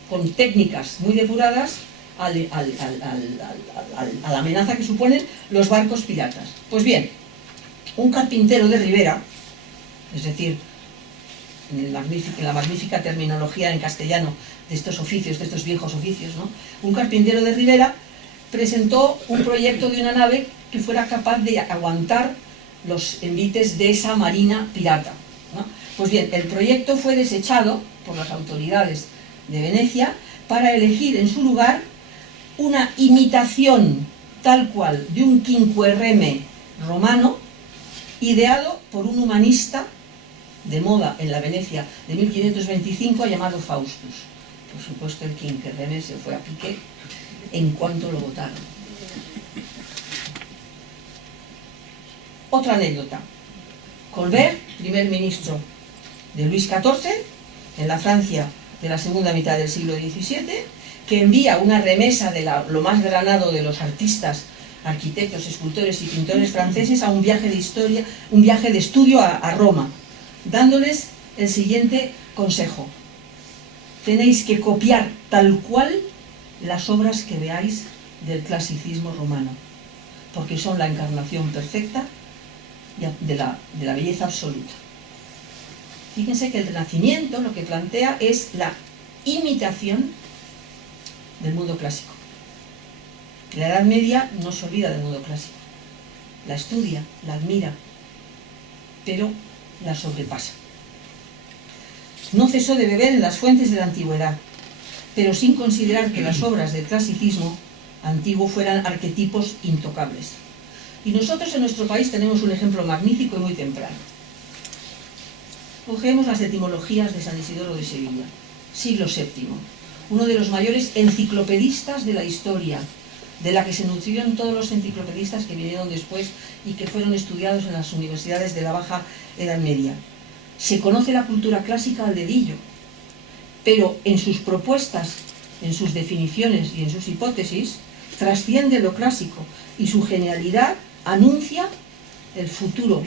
con técnicas muy depuradas a la amenaza que suponen los barcos piratas. Pues bien, un carpintero de Ribera, es decir, en la magnífica terminología en castellano de estos oficios, de estos viejos oficios, ¿no? Un carpintero de Ribera presentó un proyecto de una nave que fuera capaz de aguantar los envites de esa marina pirata, ¿no? Pues bien, el proyecto fue desechado por las autoridades de Venecia para elegir en su lugar una imitación tal cual de un quinquerreme romano ideado por un humanista de moda en la Venecia de 1525 llamado Faustus. Por supuesto, el quinquerreme se fue a pique en cuanto lo votaron. Otra anécdota. Colbert, primer ministro de Luis XIV, en la Francia de la segunda mitad del siglo XVII, que envía una remesa de lo más granado de los artistas, arquitectos, escultores y pintores franceses a un viaje de estudio a Roma, dándoles el siguiente consejo: tenéis que copiar tal cual las obras que veáis del clasicismo romano, porque son la encarnación perfecta de la belleza absoluta. Fíjense que el Renacimiento lo que plantea es la imitación del mundo clásico. La Edad Media no se olvida del mundo clásico, la estudia, la admira, pero la sobrepasa. No cesó de beber en las fuentes de la antigüedad, pero sin considerar que las obras del clasicismo antiguo fueran arquetipos intocables. Y nosotros en nuestro país tenemos un ejemplo magnífico y muy temprano. Cogemos las etimologías de San Isidoro de Sevilla, siglo VII, uno de los mayores enciclopedistas de la historia, de la que se nutrieron todos los enciclopedistas que vinieron después y que fueron estudiados en las universidades de la Baja Edad Media. Se conoce la cultura clásica al dedillo, pero en sus propuestas, en sus definiciones y en sus hipótesis, trasciende lo clásico y su genialidad anuncia el futuro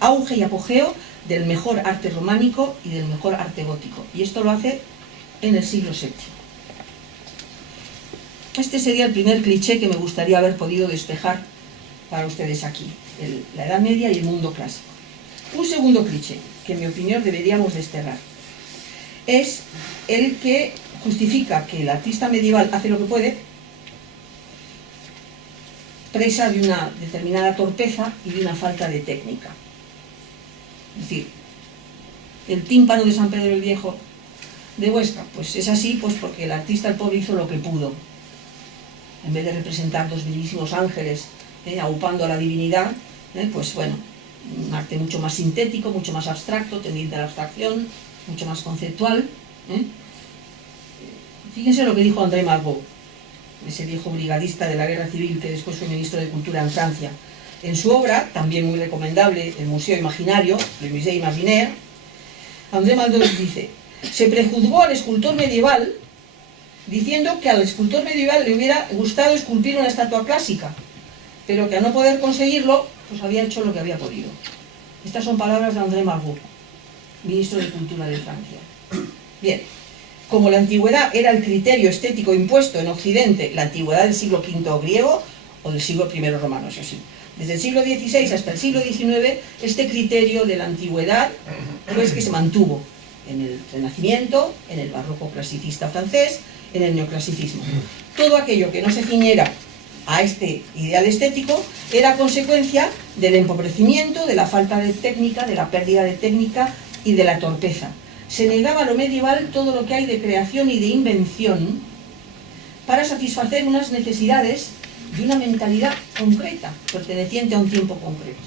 auge y apogeo del mejor arte románico y del mejor arte gótico. Y esto lo hace en el siglo VII. Este sería el primer cliché que me gustaría haber podido despejar para ustedes aquí, la Edad Media y el mundo clásico. Un segundo cliché, que en mi opinión deberíamos desterrar, es el que justifica que el artista medieval hace lo que puede, presa de una determinada torpeza y de una falta de técnica. Es decir, el tímpano de San Pedro el Viejo de Huesca, pues es así pues porque el artista, el pobre, hizo lo que pudo. En vez de representar dos bellísimos ángeles aupando a la divinidad, pues bueno, un arte mucho más sintético, mucho más abstracto, tendiente a la abstracción, mucho más conceptual. Fíjense lo que dijo André Malraux, ese viejo brigadista de la guerra civil que después fue ministro de Cultura en Francia. En su obra, también muy recomendable, El Museo Imaginario, Le Musée Imaginaire, André Malraux dice: se prejuzgó al escultor medieval diciendo que al escultor medieval le hubiera gustado esculpir una estatua clásica, pero que al no poder conseguirlo, pues había hecho lo que había podido. Estas son palabras de André Malraux, ministro de Cultura de Francia. Bien, como la antigüedad era el criterio estético impuesto en Occidente, la antigüedad del siglo V griego o del siglo I romano, eso sí. Desde el siglo XVI hasta el siglo XIX, este criterio de la antigüedad pues que se mantuvo en el Renacimiento, en el barroco clasicista francés, en el neoclasicismo. Todo aquello que no se ciñera a este ideal estético era consecuencia del empobrecimiento, de la falta de técnica, de la pérdida de técnica y de la torpeza. Se negaba a lo medieval todo lo que hay de creación y de invención para satisfacer unas necesidades de una mentalidad concreta, perteneciente a un tiempo concreto.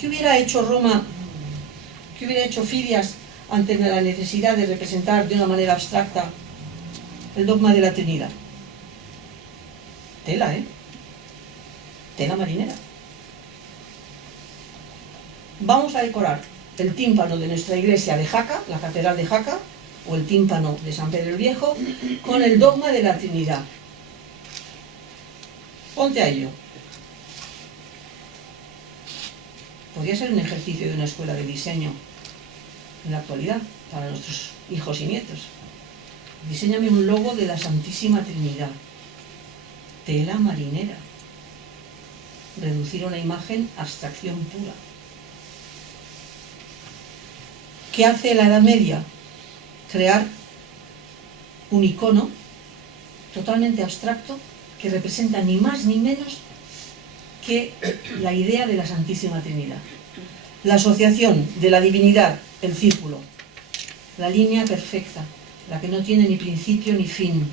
¿Qué hubiera hecho Roma, qué hubiera hecho Fidias ante la necesidad de representar de una manera abstracta el dogma de la Trinidad? Tela, tela marinera. Vamos a decorar el tímpano de nuestra iglesia de Jaca, la catedral de Jaca, o el tímpano de San Pedro el Viejo, con el dogma de la Trinidad. Ponte a ello. Podría ser un ejercicio de una escuela de diseño en la actualidad, para nuestros hijos y nietos. Diséñame un logo de la Santísima Trinidad. Tela marinera. Reducir una imagen a abstracción pura. ¿Qué hace la Edad Media? Crear un icono totalmente abstracto que representa ni más ni menos que la idea de la Santísima Trinidad. La asociación de la divinidad, el círculo, la línea perfecta, la que no tiene ni principio ni fin,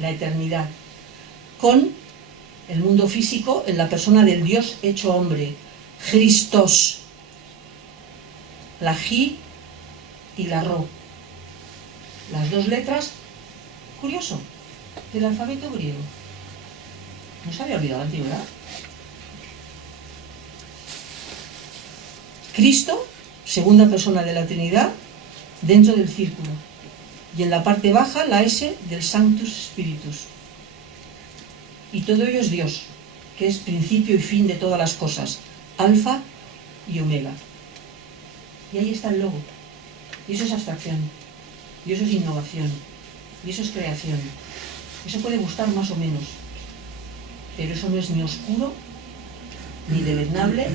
la eternidad, con el mundo físico en la persona del Dios hecho hombre, Christos, la Ji y la Ro, las dos letras, curioso, del alfabeto griego. No se había olvidado la antigüedad. Cristo, segunda persona de la Trinidad, dentro del círculo. Y en la parte baja la S del Sanctus Spiritus. Y todo ello es Dios, que es principio y fin de todas las cosas, alfa y omega. Y ahí está el logo. Y eso es abstracción. Y eso es innovación. Y eso es creación. Eso puede gustar más o menos. Pero eso no es ni oscuro, ni deleznable,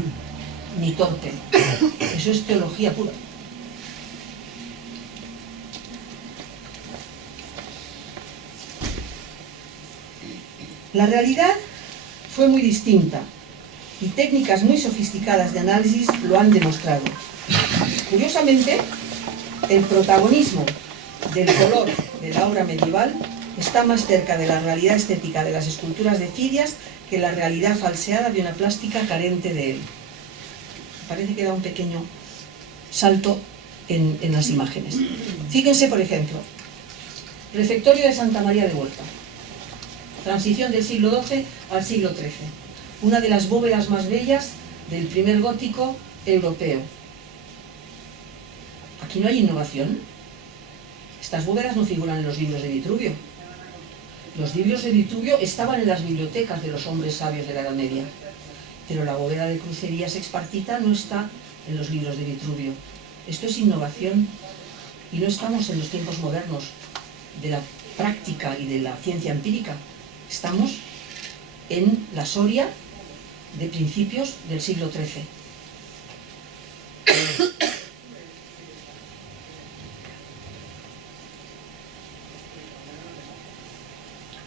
ni torpe. Eso es teología pura. La realidad fue muy distinta y técnicas muy sofisticadas de análisis lo han demostrado. Curiosamente, el protagonismo del color de la obra medieval está más cerca de la realidad estética de las esculturas de Fidias que la realidad falseada de una plástica carente de él. Parece que da un pequeño salto en las imágenes. Fíjense, por ejemplo, refectorio de Santa María de Huerta, transición del siglo XII al siglo XIII, una de las bóvedas más bellas del primer gótico europeo. Aquí no hay innovación. Estas bóvedas no figuran en los libros de Vitruvio. Los libros de Vitruvio estaban en las bibliotecas de los hombres sabios de la Edad Media, pero la bóveda de crucerías Espartita no está en los libros de Vitruvio. Esto es innovación y no estamos en los tiempos modernos de la práctica y de la ciencia empírica. Estamos en la Soria de principios del siglo XIII.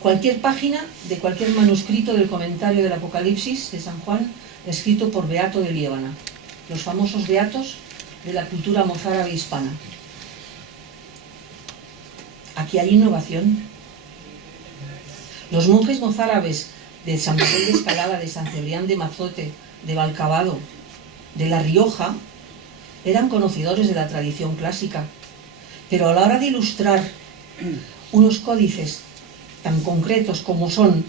Cualquier página de cualquier manuscrito del comentario del Apocalipsis de San Juan, escrito por Beato de Liébana, los famosos beatos de la cultura mozárabe hispana. Aquí hay innovación. Los monjes mozárabes de San Miguel de Escalada, de San Cebrián de Mazote, de Valcavado, de La Rioja, eran conocedores de la tradición clásica, pero a la hora de ilustrar unos códices tan concretos como son,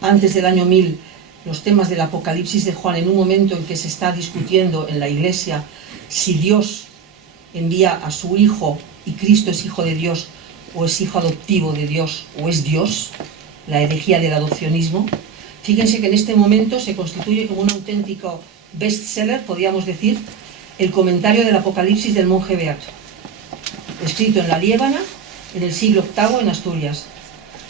antes del año 1000, los temas del Apocalipsis de Juan, en un momento en que se está discutiendo en la Iglesia si Dios envía a su Hijo y Cristo es Hijo de Dios, o es hijo adoptivo de Dios, o es Dios, la herejía del adopcionismo. Fíjense que en este momento se constituye como un auténtico bestseller, podríamos decir, el comentario del Apocalipsis del monje beato, escrito en la Liébana, en el siglo VIII en Asturias,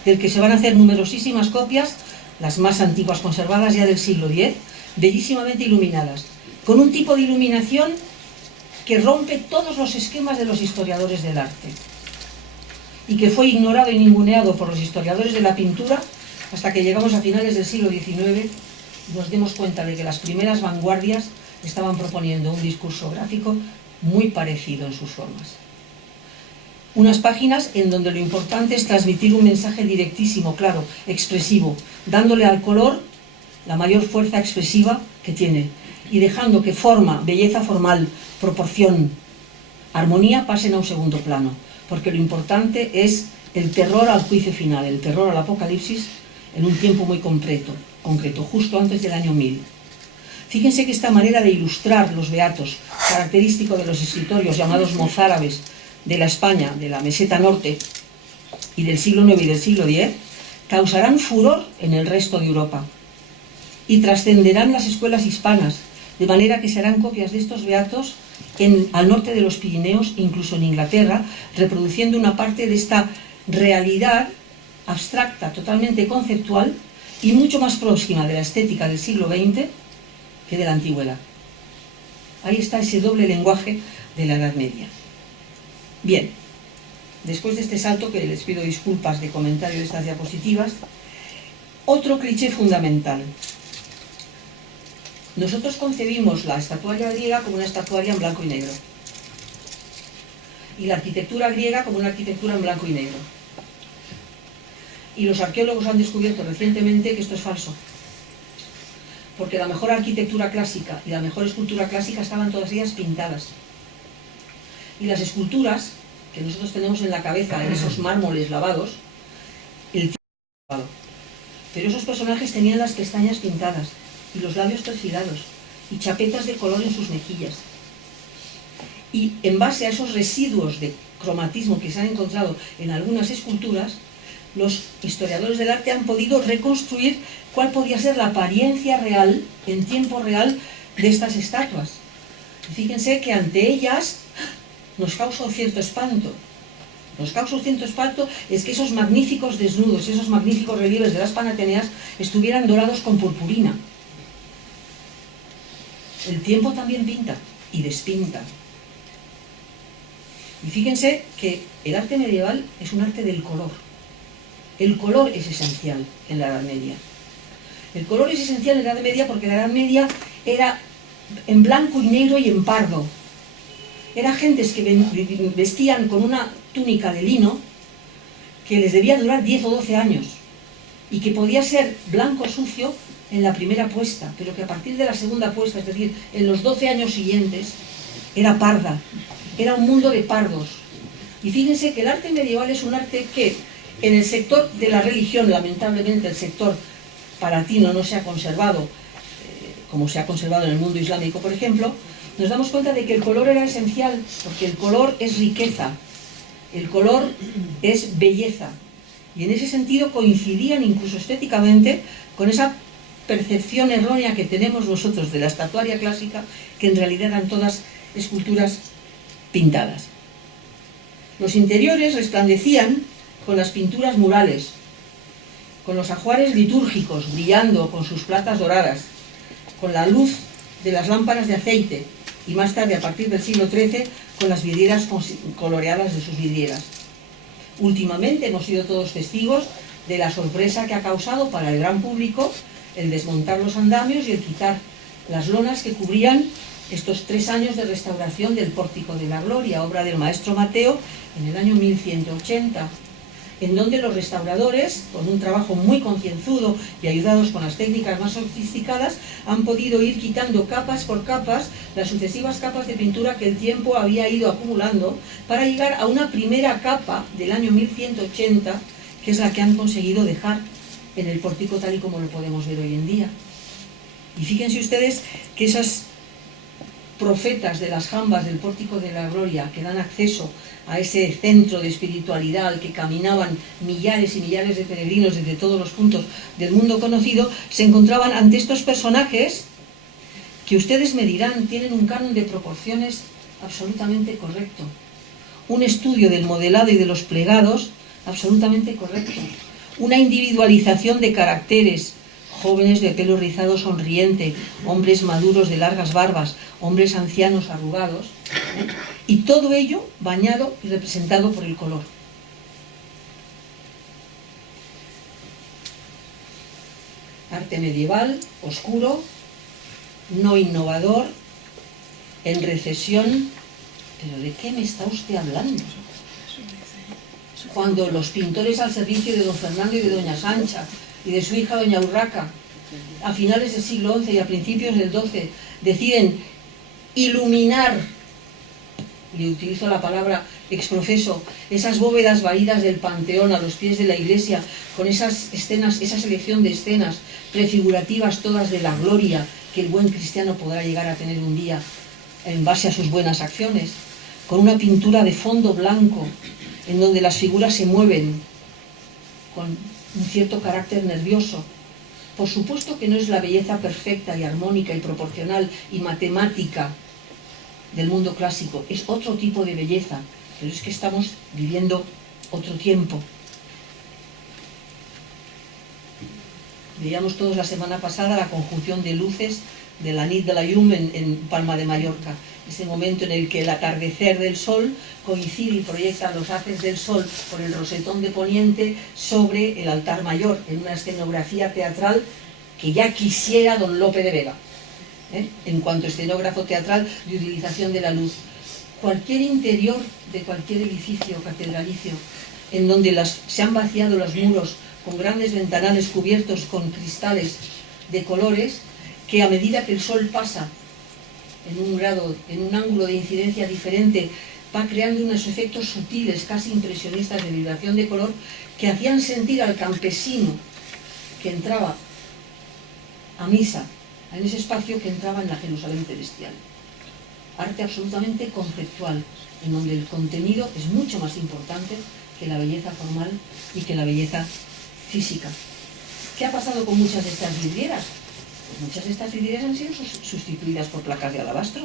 del que se van a hacer numerosísimas copias, las más antiguas conservadas ya del siglo X, bellísimamente iluminadas, con un tipo de iluminación que rompe todos los esquemas de los historiadores del arte y que fue ignorado y ninguneado por los historiadores de la pintura hasta que llegamos a finales del siglo XIX y nos demos cuenta de que las primeras vanguardias estaban proponiendo un discurso gráfico muy parecido en sus formas. Unas páginas en donde lo importante es transmitir un mensaje directísimo, claro, expresivo, dándole al color la mayor fuerza expresiva que tiene y dejando que forma, belleza formal, proporción, armonía pasen a un segundo plano, porque lo importante es el terror al juicio final, el terror al Apocalipsis en un tiempo muy concreto, justo antes del año 1000. Fíjense que esta manera de ilustrar los beatos, característico de los escritorios llamados mozárabes de la España, de la meseta norte y del siglo IX y del siglo X, causarán furor en el resto de Europa y trascenderán las escuelas hispanas, de manera que se harán copias de estos beatos al norte de los Pirineos, incluso en Inglaterra, reproduciendo una parte de esta realidad abstracta, totalmente conceptual y mucho más próxima de la estética del siglo XX que de la antigüedad. Ahí está ese doble lenguaje de la Edad Media. Bien, después de este salto, que les pido disculpas de comentario de estas diapositivas, otro cliché fundamental. Nosotros concebimos la estatuaria griega como una estatuaria en blanco y negro y la arquitectura griega como una arquitectura en blanco y negro. Y los arqueólogos han descubierto recientemente que esto es falso, porque la mejor arquitectura clásica y la mejor escultura clásica estaban todas ellas pintadas. Y las esculturas que nosotros tenemos en la cabeza, en esos mármoles lavados, el cielo lavado. Pero esos personajes tenían las pestañas pintadas y los labios perfilados y chapetas de color en sus mejillas. Y en base a esos residuos de cromatismo que se han encontrado en algunas esculturas, los historiadores del arte han podido reconstruir cuál podía ser la apariencia real, en tiempo real, de estas estatuas. Y fíjense que ante ellas nos causa un cierto espanto. Nos causa un cierto espanto es que esos magníficos desnudos, esos magníficos relieves de las Panateneas estuvieran dorados con purpurina. El tiempo también pinta y despinta. Y fíjense que el arte medieval es un arte del color. El color es esencial en la Edad Media. El color es esencial en la Edad Media porque la Edad Media era en blanco y negro y en pardo. Eran gentes que vestían con una túnica de lino que les debía durar 10 o 12 años y que podía ser blanco sucio en la primera puesta, pero que a partir de la segunda puesta, es decir, en los 12 años siguientes, era parda. Era un mundo de pardos. Y fíjense que el arte medieval es un arte que en el sector de la religión, lamentablemente el sector palatino no se ha conservado, como se ha conservado en el mundo islámico, por ejemplo, nos damos cuenta de que el color era esencial, porque el color es riqueza, el color es belleza. Y en ese sentido coincidían incluso estéticamente con esa percepción errónea que tenemos nosotros de la estatuaria clásica, que en realidad eran todas esculturas pintadas. Los interiores resplandecían con las pinturas murales, con los ajuares litúrgicos brillando con sus platas doradas, con la luz de las lámparas de aceite y más tarde, a partir del siglo XIII, con las vidrieras coloreadas de sus vidrieras. Últimamente hemos sido todos testigos de la sorpresa que ha causado para el gran público el desmontar los andamios y el quitar las lonas que cubrían estos 3 años de restauración del Pórtico de la Gloria, obra del maestro Mateo en el año 1180, en donde los restauradores, con un trabajo muy concienzudo y ayudados con las técnicas más sofisticadas, han podido ir quitando capas por capas las sucesivas capas de pintura que el tiempo había ido acumulando para llegar a una primera capa del año 1180, que es la que han conseguido dejar en el pórtico tal y como lo podemos ver hoy en día. Y fíjense ustedes que esas profetas de las jambas del Pórtico de la Gloria, que dan acceso a ese centro de espiritualidad al que caminaban millares y millares de peregrinos desde todos los puntos del mundo conocido, se encontraban ante estos personajes que ustedes me dirán tienen un canon de proporciones absolutamente correcto, un estudio del modelado y de los plegados absolutamente correcto, una individualización de caracteres, jóvenes de pelo rizado sonriente, hombres maduros de largas barbas, hombres ancianos arrugados, y todo ello bañado y representado por el color. Arte medieval, oscuro, no innovador, en recesión. ¿Pero de qué me está usted hablando? Cuando los pintores al servicio de don Fernando y de doña Sancha y de su hija doña Urraca, a finales del siglo XI y a principios del XII, deciden iluminar, y utilizo la palabra exprofeso, esas bóvedas vaídas del Panteón a los pies de la iglesia, con esas escenas, esa selección de escenas prefigurativas todas de la gloria que el buen cristiano podrá llegar a tener un día en base a sus buenas acciones, con una pintura de fondo blanco, en donde las figuras se mueven con un cierto carácter nervioso. Por supuesto que no es la belleza perfecta y armónica y proporcional y matemática del mundo clásico, es otro tipo de belleza, pero es que estamos viviendo otro tiempo. Veíamos todos la semana pasada la conjunción de luces de la Nit de la Llum en Palma de Mallorca, ese momento en el que el atardecer del sol coincide y proyecta los haces del sol por el rosetón de poniente sobre el altar mayor, en una escenografía teatral que ya quisiera don Lope de Vega, en cuanto a escenógrafo teatral de utilización de la luz. Cualquier interior de cualquier edificio catedralicio en donde se han vaciado los muros con grandes ventanales cubiertos con cristales de colores, que a medida que el sol pasa en un ángulo de incidencia diferente, va creando unos efectos sutiles, casi impresionistas de vibración de color, que hacían sentir al campesino que entraba a misa en ese espacio que entraba en la Jerusalén celestial. Arte absolutamente conceptual, en donde el contenido es mucho más importante que la belleza formal y que la belleza física. ¿Qué ha pasado con muchas de estas vidrieras? Pues muchas de estas vidrieras han sido sustituidas por placas de alabastro,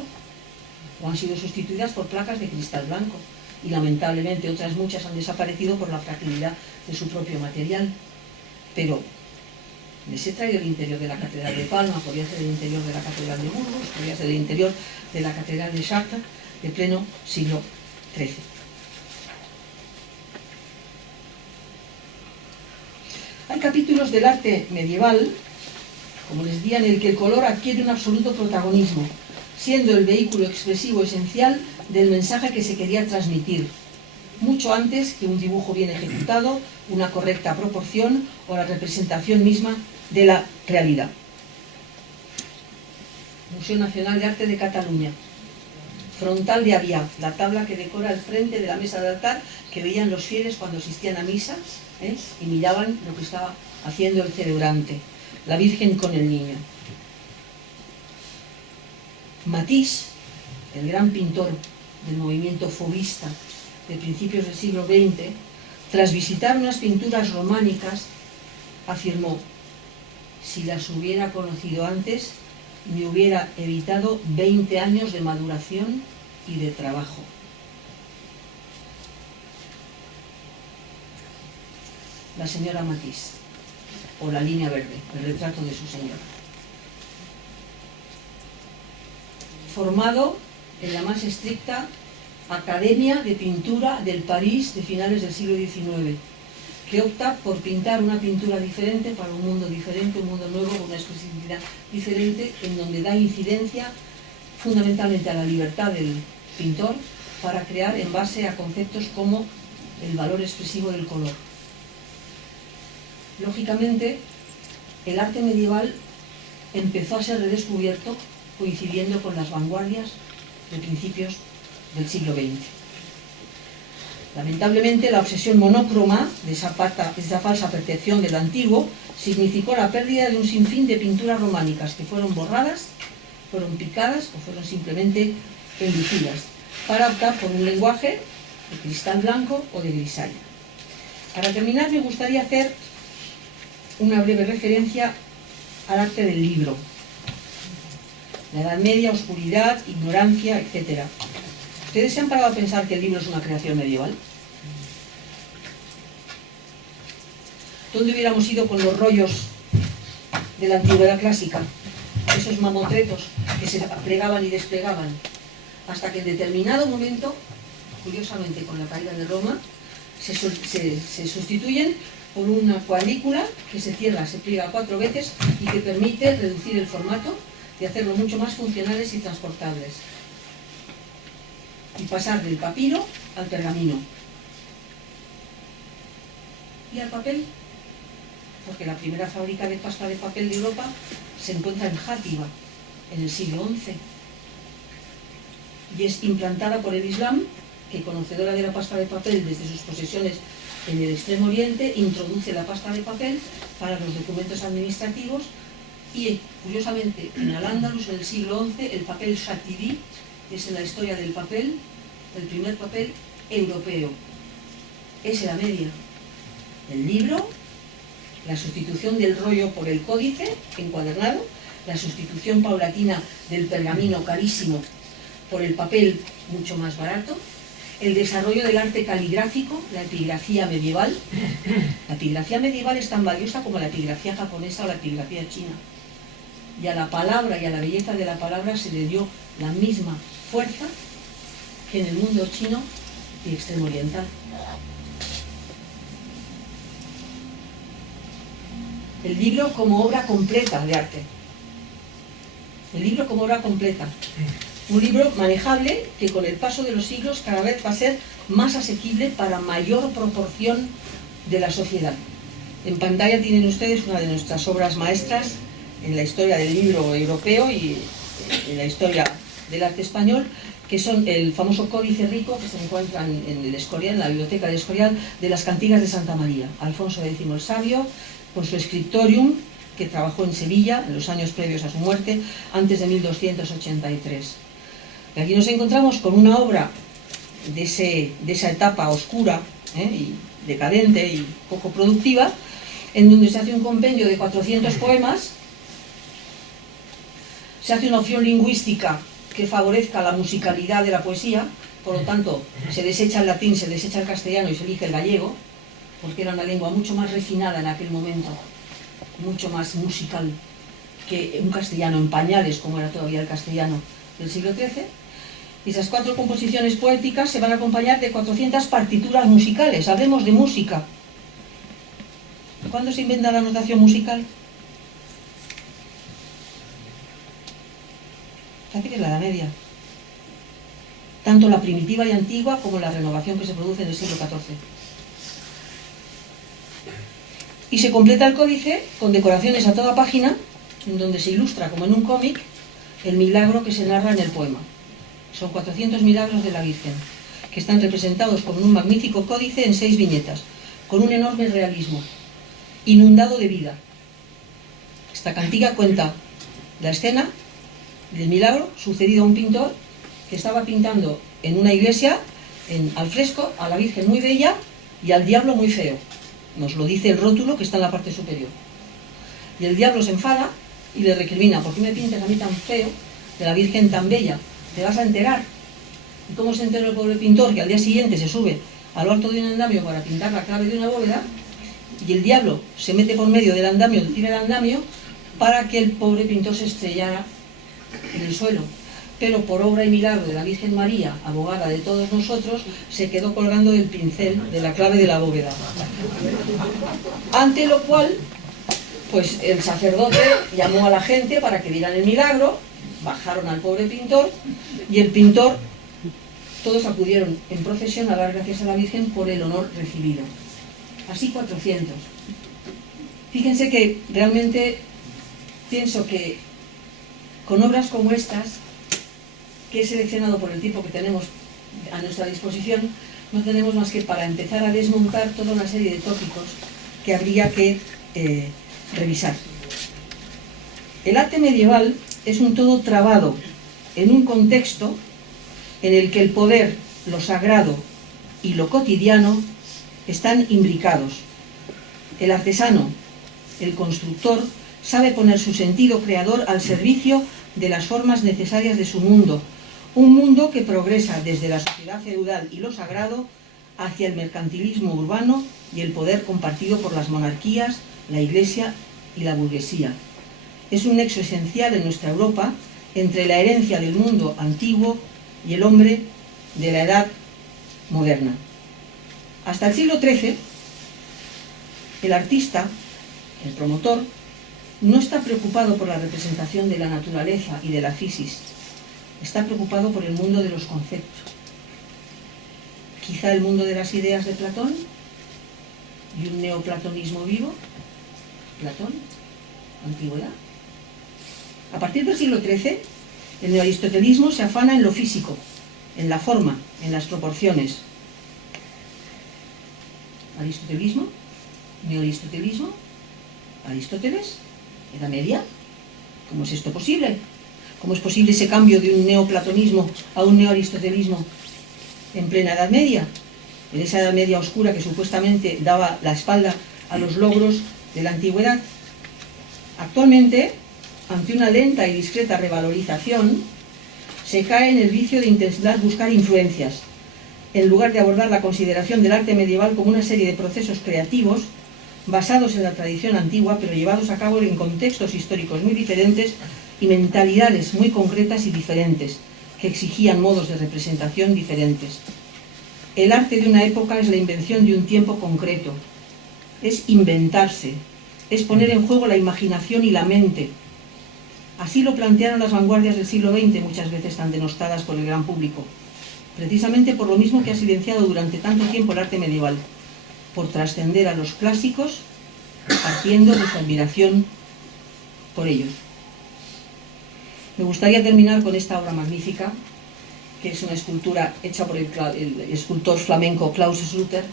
o han sido sustituidas por placas de cristal blanco, y lamentablemente otras muchas han desaparecido por la fragilidad de su propio material. Pero les he traído el interior de la Catedral de Palma, podría ser el interior de la Catedral de Burgos, podría ser el interior de la Catedral de Chartres, de pleno siglo XIII. Hay capítulos del arte medieval, como les decía, en el que el color adquiere un absoluto protagonismo, siendo el vehículo expresivo esencial del mensaje que se quería transmitir, mucho antes que un dibujo bien ejecutado, una correcta proporción o la representación misma de la realidad. Museo Nacional de Arte de Cataluña. Frontal de Avià, la tabla que decora el frente de la mesa de altar que veían los fieles cuando asistían a misa, y miraban lo que estaba haciendo el celebrante, la Virgen con el niño. Matisse, el gran pintor del movimiento fauvista de principios del siglo XX, tras visitar unas pinturas románicas, afirmó: si las hubiera conocido antes, me hubiera evitado 20 años de maduración y de trabajo. La señora Matisse, o la línea verde, el retrato de su señora. Formado en la más estricta Academia de Pintura del París de finales del siglo XIX, que opta por pintar una pintura diferente para un mundo diferente, un mundo nuevo, una expresividad diferente, en donde da incidencia fundamentalmente a la libertad del pintor para crear en base a conceptos como el valor expresivo del color. Lógicamente, el arte medieval empezó a ser redescubierto coincidiendo con las vanguardias de principios del siglo XX. Lamentablemente, la obsesión monócroma de esa falsa percepción del antiguo significó la pérdida de un sinfín de pinturas románicas que fueron borradas, fueron picadas o fueron simplemente enlucidas, para optar por un lenguaje de cristal blanco o de grisalla. Para terminar, me gustaría hacer una breve referencia al arte del libro. La Edad Media, oscuridad, ignorancia, etc. ¿Ustedes se han parado a pensar que el libro es una creación medieval? ¿Dónde hubiéramos ido con los rollos de la antigüedad clásica? Esos mamotretos que se plegaban y desplegaban, hasta que en determinado momento, curiosamente con la caída de Roma, se sustituyen por una cuadrícula que se cierra, se pliega 4 veces y que permite reducir el formato y hacerlo mucho más funcionales y transportables. Y pasar del papiro al pergamino. ¿Y al papel? Porque la primera fábrica de pasta de papel de Europa se encuentra en Játiva, en el siglo XI. Y es implantada por el Islam, que, conocedora de la pasta de papel desde sus posesiones en el Extremo Oriente, introduce la pasta de papel para los documentos administrativos y, curiosamente, en Al-Ándalus, en el siglo XI, el papel Shatiri es en la historia del papel el primer papel europeo. Es la media. El libro, la sustitución del rollo por el códice encuadernado, la sustitución paulatina del pergamino carísimo por el papel mucho más barato, el desarrollo del arte caligráfico, la epigrafía medieval. La epigrafía medieval es tan valiosa como la epigrafía japonesa o la epigrafía china. Y a la palabra y a la belleza de la palabra se le dio la misma fuerza que en el mundo chino y extremo oriental. El libro como obra completa de arte. El libro como obra completa. Un libro manejable que con el paso de los siglos cada vez va a ser más asequible para mayor proporción de la sociedad. En pantalla tienen ustedes una de nuestras obras maestras en la historia del libro europeo y en la historia del arte español, que son el famoso Códice Rico que se encuentra en el Escorial, en la biblioteca de Escorial, de las Cantigas de Santa María. Alfonso X el Sabio, con su Scriptorium, que trabajó en Sevilla en los años previos a su muerte, antes de 1283. Y aquí nos encontramos con una obra de esa etapa oscura y decadente y poco productiva, en donde se hace un compendio de 400 poemas, se hace una opción lingüística que favorezca la musicalidad de la poesía, por lo tanto se desecha el latín, se desecha el castellano y se elige el gallego, porque era una lengua mucho más refinada en aquel momento, mucho más musical que un castellano en pañales, como era todavía el castellano del siglo XIII. Y esas 4 composiciones poéticas se van a acompañar de 400 partituras musicales. Hablemos de música. ¿Cuándo se inventa la notación musical? Parece que es la Edad Media. Tanto la primitiva y antigua como la renovación que se produce en el siglo XIV. Y se completa el códice con decoraciones a toda página, en donde se ilustra, como en un cómic, el milagro que se narra en el poema. Son 400 milagros de la Virgen, que están representados con un magnífico códice en 6 viñetas, con un enorme realismo, inundado de vida. Esta cantiga cuenta la escena del milagro sucedido a un pintor que estaba pintando en una iglesia, al fresco, a la Virgen muy bella y al diablo muy feo. Nos lo dice el rótulo que está en la parte superior. Y el diablo se enfada y le recrimina: ¿por qué me pintas a mí tan feo de la Virgen tan bella? Te vas a enterar. ¿Y cómo se enteró el pobre pintor? Que al día siguiente se sube a lo alto de un andamio para pintar la clave de una bóveda, y el diablo se mete por medio del andamio, tira el andamio, para que el pobre pintor se estrellara en el suelo. Pero por obra y milagro de la Virgen María, abogada de todos nosotros, se quedó colgando del pincel de la clave de la bóveda. Ante lo cual, pues el sacerdote llamó a la gente para que vieran el milagro, bajaron al pobre pintor, y el pintor, todos acudieron en procesión a dar gracias a la Virgen por el honor recibido. Así 400. Fíjense que realmente pienso que con obras como estas, que he seleccionado por el tiempo que tenemos a nuestra disposición, no tenemos más que para empezar a desmontar toda una serie de tópicos que habría que revisar. El arte medieval es un todo trabado en un contexto en el que el poder, lo sagrado y lo cotidiano están imbricados. El artesano, el constructor, sabe poner su sentido creador al servicio de las formas necesarias de su mundo, un mundo que progresa desde la sociedad feudal y lo sagrado hacia el mercantilismo urbano y el poder compartido por las monarquías, la Iglesia y la burguesía. Es un nexo esencial en nuestra Europa entre la herencia del mundo antiguo y el hombre de la edad moderna. Hasta el siglo XIII, el artista, el promotor, no está preocupado por la representación de la naturaleza y de la fisis, está preocupado por el mundo de los conceptos. Quizá el mundo de las ideas de Platón y un neoplatonismo vivo. Platón, antigüedad. A partir del siglo XIII, el neoaristotelismo se afana en lo físico, en la forma, en las proporciones. Aristotelismo, neoaristotelismo, Aristóteles, Edad Media. ¿Cómo es esto posible? ¿Cómo es posible ese cambio de un neoplatonismo a un neoaristotelismo en plena Edad Media? En esa Edad Media oscura que supuestamente daba la espalda a los logros de la antigüedad. Actualmente, ante una lenta y discreta revalorización, se cae en el vicio de intentar buscar influencias, en lugar de abordar la consideración del arte medieval como una serie de procesos creativos basados en la tradición antigua, pero llevados a cabo en contextos históricos muy diferentes y mentalidades muy concretas y diferentes, que exigían modos de representación diferentes. El arte de una época es la invención de un tiempo concreto, es inventarse, es poner en juego la imaginación y la mente. Así lo plantearon las vanguardias del siglo XX, muchas veces tan denostadas por el gran público, precisamente por lo mismo que ha silenciado durante tanto tiempo el arte medieval, por trascender a los clásicos, partiendo de su admiración por ellos. Me gustaría terminar con esta obra magnífica, que es una escultura hecha por el escultor flamenco Claus Schluter,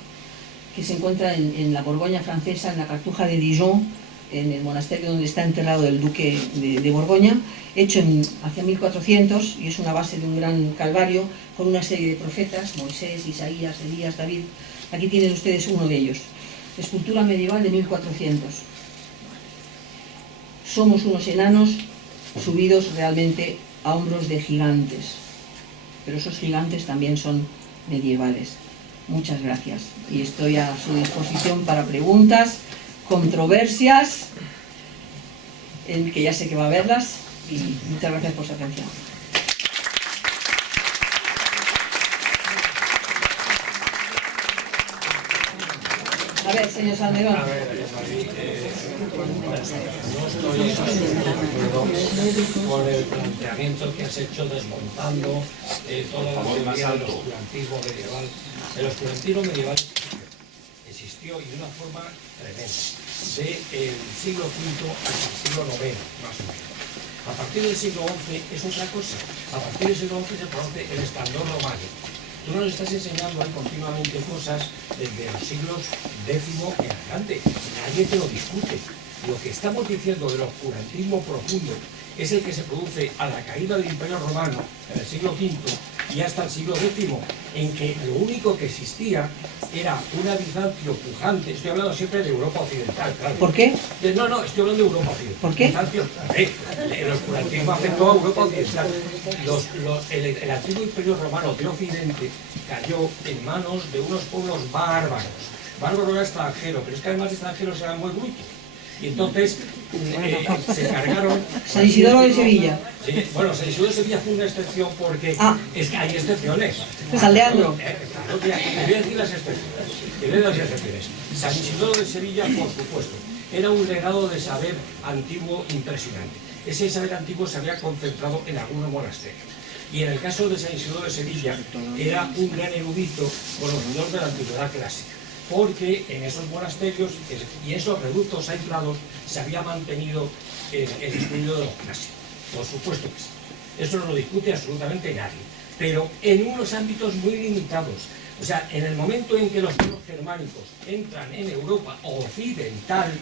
que se encuentra en la Borgoña francesa, en la Cartuja de Dijon, en el monasterio donde está enterrado el duque de Borgoña, hecho hacia 1400, y es una base de un gran calvario con una serie de profetas: Moisés, Isaías, Elías, David. Aquí tienen ustedes uno de ellos. Escultura medieval de 1400. Somos unos enanos subidos realmente a hombros de gigantes, pero esos gigantes también son medievales. Muchas gracias, y estoy a su disposición para preguntas, controversias, que ya sé que va a haberlas, y muchas gracias por su atención. ver, señor Salmerón. A ver, no estoy absolutamente de acuerdo con el planteamiento que has hecho desmontando toda la teoría del oscurantismo medieval. El oscurantismo medieval existió y de una forma tremenda, del siglo V hasta el siglo IX, más o menos. A partir del siglo XI es otra cosa. A partir del siglo XI se produce el esplendor romano. Tú nos estás enseñando ahí continuamente cosas desde los siglos X en adelante. Nadie te lo discute. Lo que estamos diciendo del oscurantismo profundo es el que se produce a la caída del Imperio Romano en el siglo V y hasta el siglo X, en que lo único que existía era una Bizancio pujante. Estoy hablando siempre de Europa Occidental, claro. ¿Por qué? No, estoy hablando de Europa Occidental. ¿Por qué? Bizancio, el oscurantismo afectó a Europa Occidental. El antiguo Imperio Romano de Occidente cayó en manos de unos pueblos bárbaros. Bárbaro era extranjero, pero es que además de extranjeros eran muy brutos. Y entonces se cargaron... San Isidoro de Sevilla. Sí, bueno, San Isidoro de Sevilla fue una excepción porque es que hay excepciones. San Leandro. Claro, te voy a decir las excepciones. San Isidoro de Sevilla, por supuesto, era un legado de saber antiguo impresionante. Ese saber antiguo se había concentrado en algunos monasterios. Y en el caso de San Isidoro de Sevilla, era un gran erudito conocedor de la antigüedad clásica, porque en esos monasterios y esos reductos aislados se había mantenido el estudio de los clásicos. Por supuesto que sí. Eso no lo discute absolutamente nadie. Pero en unos ámbitos muy limitados. O sea, en el momento en que los pueblos germánicos entran en Europa occidental,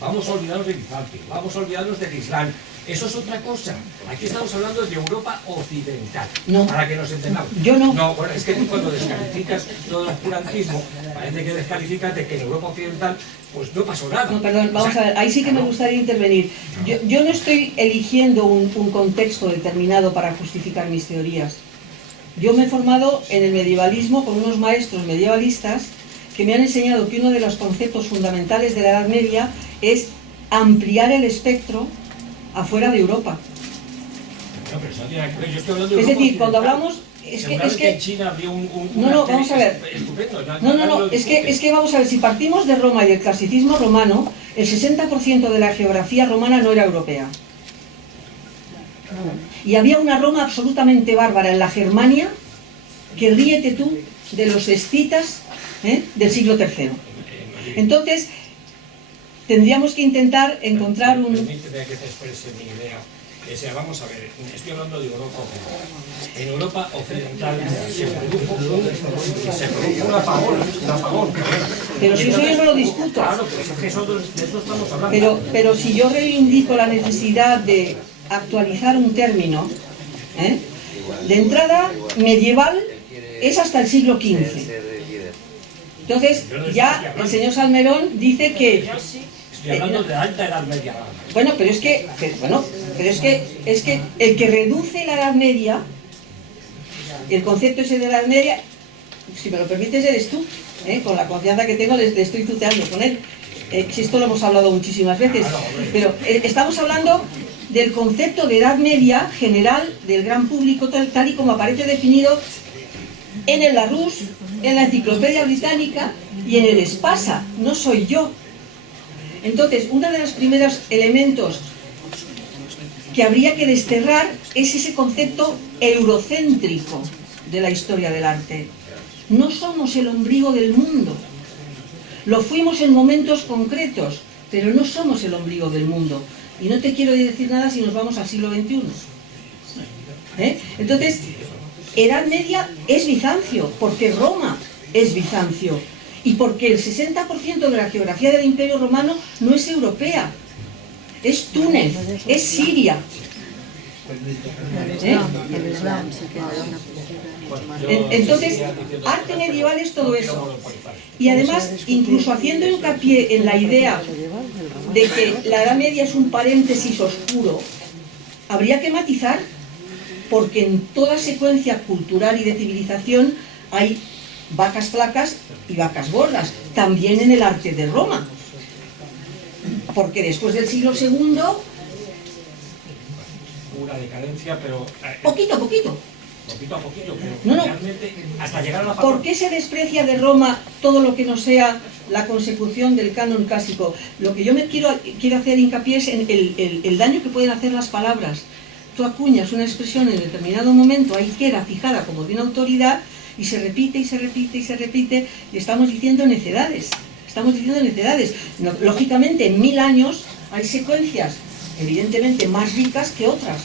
vamos a olvidarnos de Bizancio, vamos a olvidarnos del Islam. Eso es otra cosa. Aquí estamos hablando de Europa occidental, no, para que nos entendamos. Yo no. No, bueno, es que tú cuando descalificas todo el oscurantismo, parece que descalificas de que en Europa occidental pues no pasó nada. No, perdón, vamos a ver, ahí sí que me gustaría intervenir. Yo no estoy eligiendo un contexto determinado para justificar mis teorías. Yo me he formado en el medievalismo con unos maestros medievalistas que me han enseñado que uno de los conceptos fundamentales de la Edad Media es ampliar el espectro afuera de Europa. No, pero eso no tiene que ver. Yo estoy hablando de Es Europa decir, cuando occidental. hablamos... Es que en China había no, vamos a ver. Estupendo. No, es que vamos a ver, si partimos de Roma y del clasicismo romano, el 60% de la geografía romana no era europea. Y había una Roma absolutamente bárbara en la Germania, que ríete tú de los escitas del siglo III. Entonces, tendríamos que intentar encontrar un... Permíteme que te exprese mi idea. O sea, vamos a ver, estoy hablando de Europa occidental. En Europa occidental se produjo un apagón. Pero si eso yo no lo discuto. Claro, pues es que de eso estamos hablando. Pero si yo reivindico la necesidad de actualizar un término, de entrada, medieval es hasta el siglo XV. Entonces, ya el señor Salmerón dice que... Estoy hablando de la alta edad media. Bueno, pero es que el que reduce la Edad Media, el concepto ese de la Edad Media, si me lo permites, eres tú, con la confianza que tengo, le estoy tuteando con él. Si esto lo hemos hablado muchísimas veces, pero estamos hablando del concepto de Edad Media general del gran público, tal y como aparece definido en el Larousse, en la Enciclopedia Británica y en el Espasa. No soy yo. Entonces, uno de los primeros elementos que habría que desterrar es ese concepto eurocéntrico de la historia del arte. No somos el ombligo del mundo. Lo fuimos en momentos concretos, pero no somos el ombligo del mundo. Y no te quiero decir nada si nos vamos al siglo XXI. Entonces, Edad Media es Bizancio, porque Roma es Bizancio. Y porque el 60% de la geografía del Imperio Romano no es europea, es Túnez, es Siria. Entonces, arte medieval es todo eso. Y además, incluso haciendo hincapié en la idea de que la Edad Media es un paréntesis oscuro, habría que matizar, porque en toda secuencia cultural y de civilización hay vacas flacas y vacas gordas, también en el arte de Roma, porque después del siglo II una decadencia, pero poquito, poquito a poquito, pero No. realmente hasta llegar a la ¿Por qué se desprecia de Roma todo lo que no sea la consecución del canon clásico? Lo que yo quiero hacer hincapié es en el daño que pueden hacer las palabras. Tú acuñas una expresión en determinado momento, ahí queda fijada como de una autoridad, y se repite y se repite y se repite, y estamos diciendo necedades. Estamos diciendo necedades. No, lógicamente, en 1000 años hay secuencias evidentemente más ricas que otras,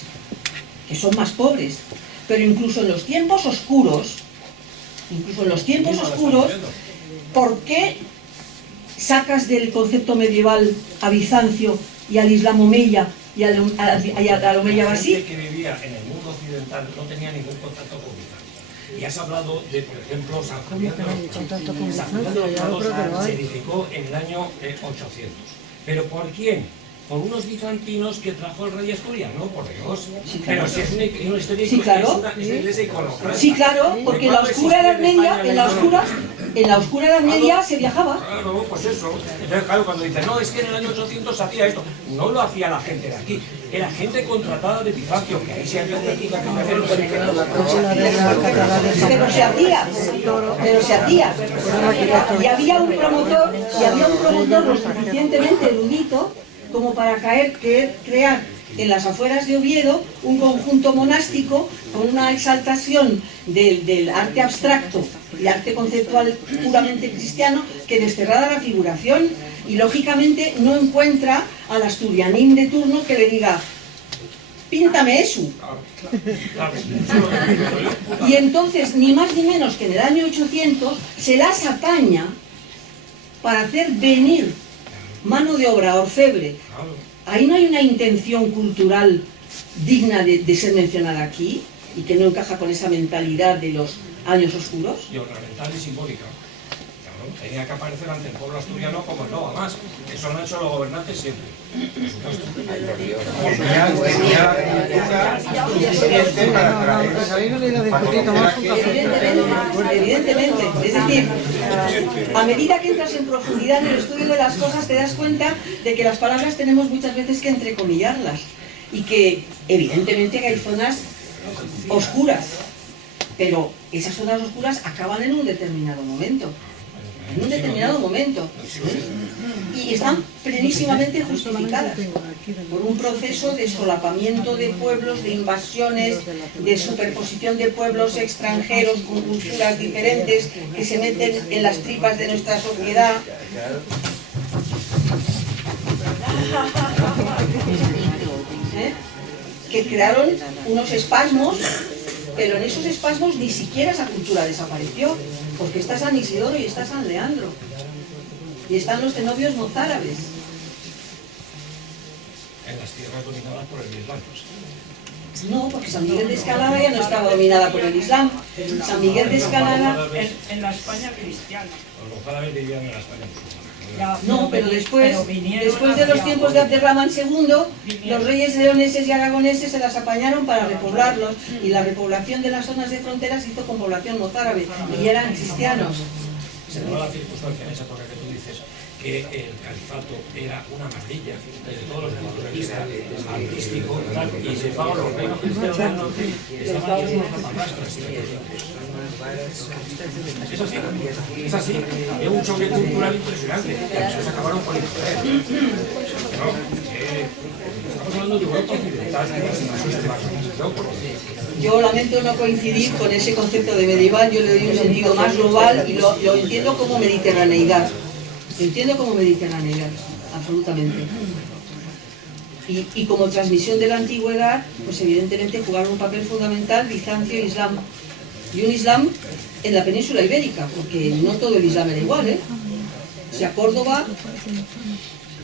que son más pobres. Pero incluso en los tiempos oscuros, ¿por qué sacas del concepto medieval a Bizancio y al Islam omeya y al omeya basí? La gente que vivía en el mundo occidental no tenía ningún contacto con Bizancio. Y has hablado de, por ejemplo, San Julián de los Prados se edificó en el año 800. ¿Pero por quién? Por unos bizantinos que trajo el rey asturiano, por Dios. Sí, claro. Pero si es una historia, Sí, claro. es una iglesia iconoclasta. Sí, claro, porque en la oscura Edad Media, en la oscura Edad Media se viajaba. Claro, pues eso. Entonces, claro, cuando dicen, no, es que en el año 800 se hacía esto, no lo hacía la gente de aquí, era gente contratada de Bizancio, que ahí se había técnicas que hacer los Pero se hacía. Y había un promotor lo suficientemente erudito como para crear en las afueras de Oviedo un conjunto monástico con una exaltación del arte abstracto y arte conceptual puramente cristiano que desterrara la figuración, y lógicamente no encuentra al asturianín de turno que le diga píntame eso. Y entonces, ni más ni menos que en el año 800 se las apaña para hacer venir mano de obra orfebre. Ahí no hay una intención cultural digna de ser mencionada aquí, y que no encaja con esa mentalidad de los años oscuros. Y ornamental y simbólica. Claro, tenía que aparecer ante el pueblo asturiano como no, más. Eso lo han hecho los gobernantes siempre. Por supuesto. Evidentemente. Es decir, a medida que entras en profundidad en el estudio de las cosas, te das cuenta de que las palabras tenemos muchas veces que entrecomillarlas, y que evidentemente hay zonas oscuras, pero esas zonas oscuras acaban en un determinado momento. Y están plenísimamente justificadas por un proceso de solapamiento de pueblos, de invasiones, de superposición de pueblos extranjeros con culturas diferentes que se meten en las tripas de nuestra sociedad. Que crearon unos espasmos, pero en esos espasmos ni siquiera esa cultura desapareció, porque está San Isidoro y está San Leandro, y están los cenobios mozárabes. En las tierras dominadas por el Islam. No, porque San Miguel de Escalada ya no estaba dominada por el Islam. San Miguel de Escalada... En la España cristiana. Los mozárabes vivían en la España musulmana. No, pero después de los tiempos de Abderramán II, los reyes leoneses y aragoneses se las apañaron para repoblarlos, y la repoblación de las zonas de fronteras se hizo con población mozárabe, y eran cristianos. Se da la circunstancia en esa época que tú dices que el califato era una maravilla desde todos los puntos de vista artístico, y se pagaban los reinos cristianos del norte, estaban llenos de zapatastras. Es así, había un choque cultural impresionante, y se acabaron por imponer. Estamos hablando de Europa occidental, Yo lamento no coincidir con ese concepto de medieval, yo le doy un sentido más global y lo entiendo como mediterraneidad. Lo entiendo como mediterraneidad, absolutamente. Y como transmisión de la antigüedad, pues evidentemente jugaron un papel fundamental Bizancio e Islam. Y un Islam en la península ibérica, porque no todo el Islam era igual, ¿eh? O sea, Córdoba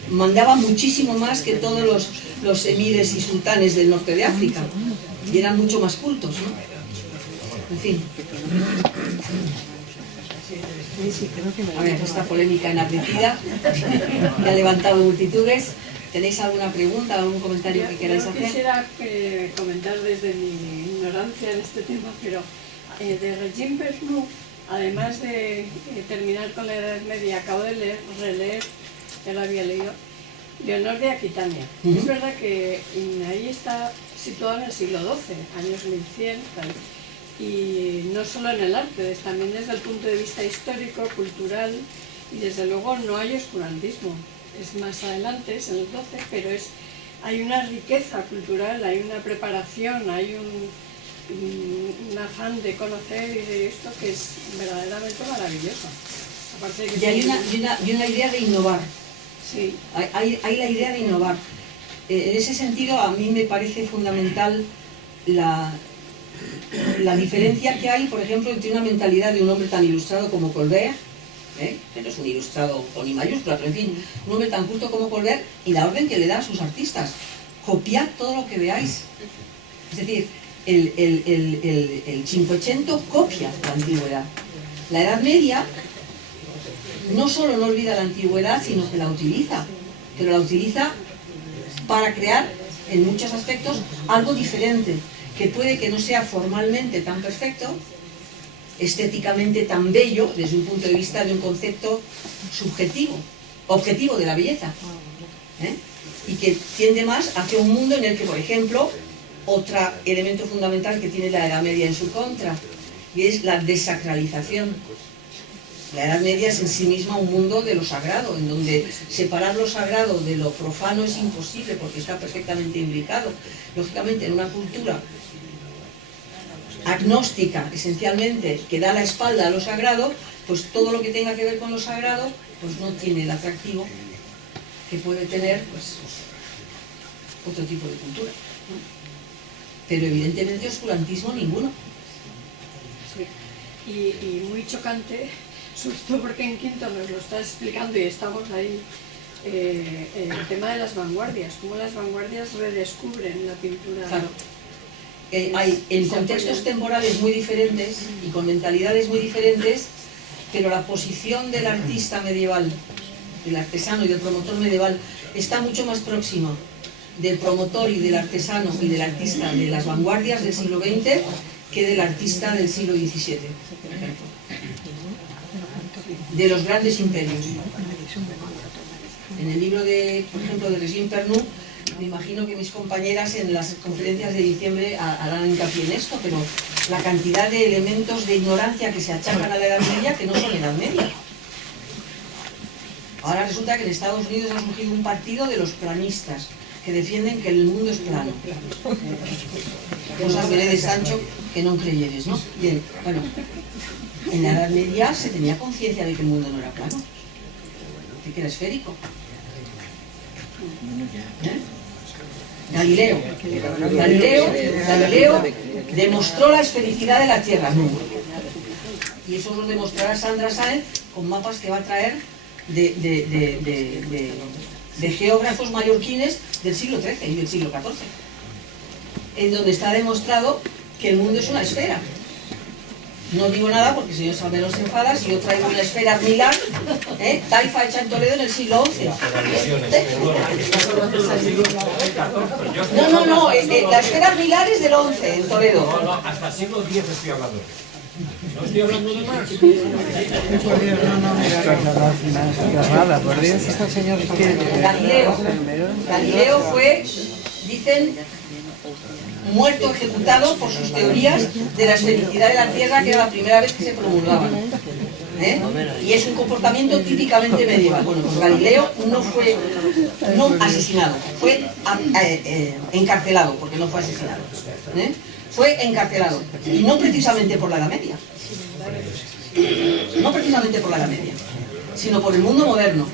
mandaba muchísimo más que todos los emires y sultanes del norte de África, y eran mucho más cultos, ¿no? En fin. A ver, esta polémica enardecida que ha levantado multitudes. ¿Tenéis alguna pregunta, algún comentario que queráis hacer? Yo quisiera comentar desde mi ignorancia en este tema, pero de Regine Persnu, además de terminar con la Edad Media, acabo de releer, ya lo había leído, Leonor de Aquitania. Es verdad que ahí está situado en el siglo XII, años 1100, tal. y no solo en el arte, también desde el punto de vista histórico, cultural, y desde luego no hay oscurantismo. Es más adelante, es en el 12, pero hay una riqueza cultural, hay una preparación, hay un afán de conocer y de esto que es verdaderamente maravilloso. Aparte de que y hay una idea de innovar. Sí. Hay la idea de innovar. En ese sentido, a mí me parece fundamental la diferencia que hay, por ejemplo, entre una mentalidad de un hombre tan ilustrado como Colbert, que no es un ilustrado con I mayúscula, pero en fin, un hombre tan culto como Colbert, y la orden que le da a sus artistas: copiad todo lo que veáis. Es decir, el Cinquecento copia la antigüedad. La Edad Media no solo no olvida la antigüedad, sino que la utiliza, pero la utiliza para crear, en muchos aspectos, algo diferente, que puede que no sea formalmente tan perfecto, estéticamente tan bello, desde un punto de vista de un concepto subjetivo, objetivo de la belleza, y que tiende más hacia un mundo en el que, por ejemplo, otro elemento fundamental que tiene la Edad Media en su contra, y es la desacralización. La Edad Media es en sí misma un mundo de lo sagrado, en donde separar lo sagrado de lo profano es imposible, porque está perfectamente imbricado. Lógicamente, en una cultura agnóstica, esencialmente, que da la espalda a lo sagrado, pues todo lo que tenga que ver con lo sagrado, pues no tiene el atractivo que puede tener, pues, otro tipo de cultura. Pero evidentemente oscurantismo ninguno. Sí. Y muy chocante, sobre todo porque en quinto nos lo está explicando y estamos ahí, el tema de las vanguardias, cómo las vanguardias redescubren la pintura. Claro. Hay en contextos temporales muy diferentes y con mentalidades muy diferentes, pero la posición del artista medieval, del artesano y del promotor medieval, está mucho más próxima del promotor y del artesano y del artista de las vanguardias del siglo XX que del artista del siglo XVII, por ejemplo, de los grandes imperios. En el libro de, por ejemplo, de Regine Pernoud, me imagino que mis compañeras en las conferencias de diciembre harán hincapié en esto, pero la cantidad de elementos de ignorancia que se achacan a la Edad Media que no son Edad Media. Ahora resulta que en Estados Unidos ha surgido un partido de los planistas, que defienden que el mundo es plano. Cosas veré de Sancho que no creyeres, ¿no? Bien, bueno, en la Edad Media se tenía conciencia de que el mundo no era plano, de que era esférico. Galileo demostró la esfericidad de la Tierra, ¿no? Y eso lo demostrará Sandra Sáenz con mapas que va a traer de geógrafos mallorquines del siglo XIII y del siglo XIV, en donde está demostrado que el mundo es una esfera. No digo nada porque el señor Salmerón se enfada si yo traigo una esfera Milán, taifa hecha en Toledo en el siglo XI. No, la esfera Milán es del XI en Toledo. No, hasta el siglo X estoy hablando. No estoy hablando de más. Galileo fue, dicen, muerto, ejecutado por sus teorías de la esfericidad de la Tierra, que era la primera vez que se promulgaban. Y es un comportamiento típicamente medieval. Bueno, pues Galileo no fue asesinado, fue encarcelado, porque no fue asesinado. Fue encarcelado, y no precisamente por la Edad Media, sino por el mundo moderno.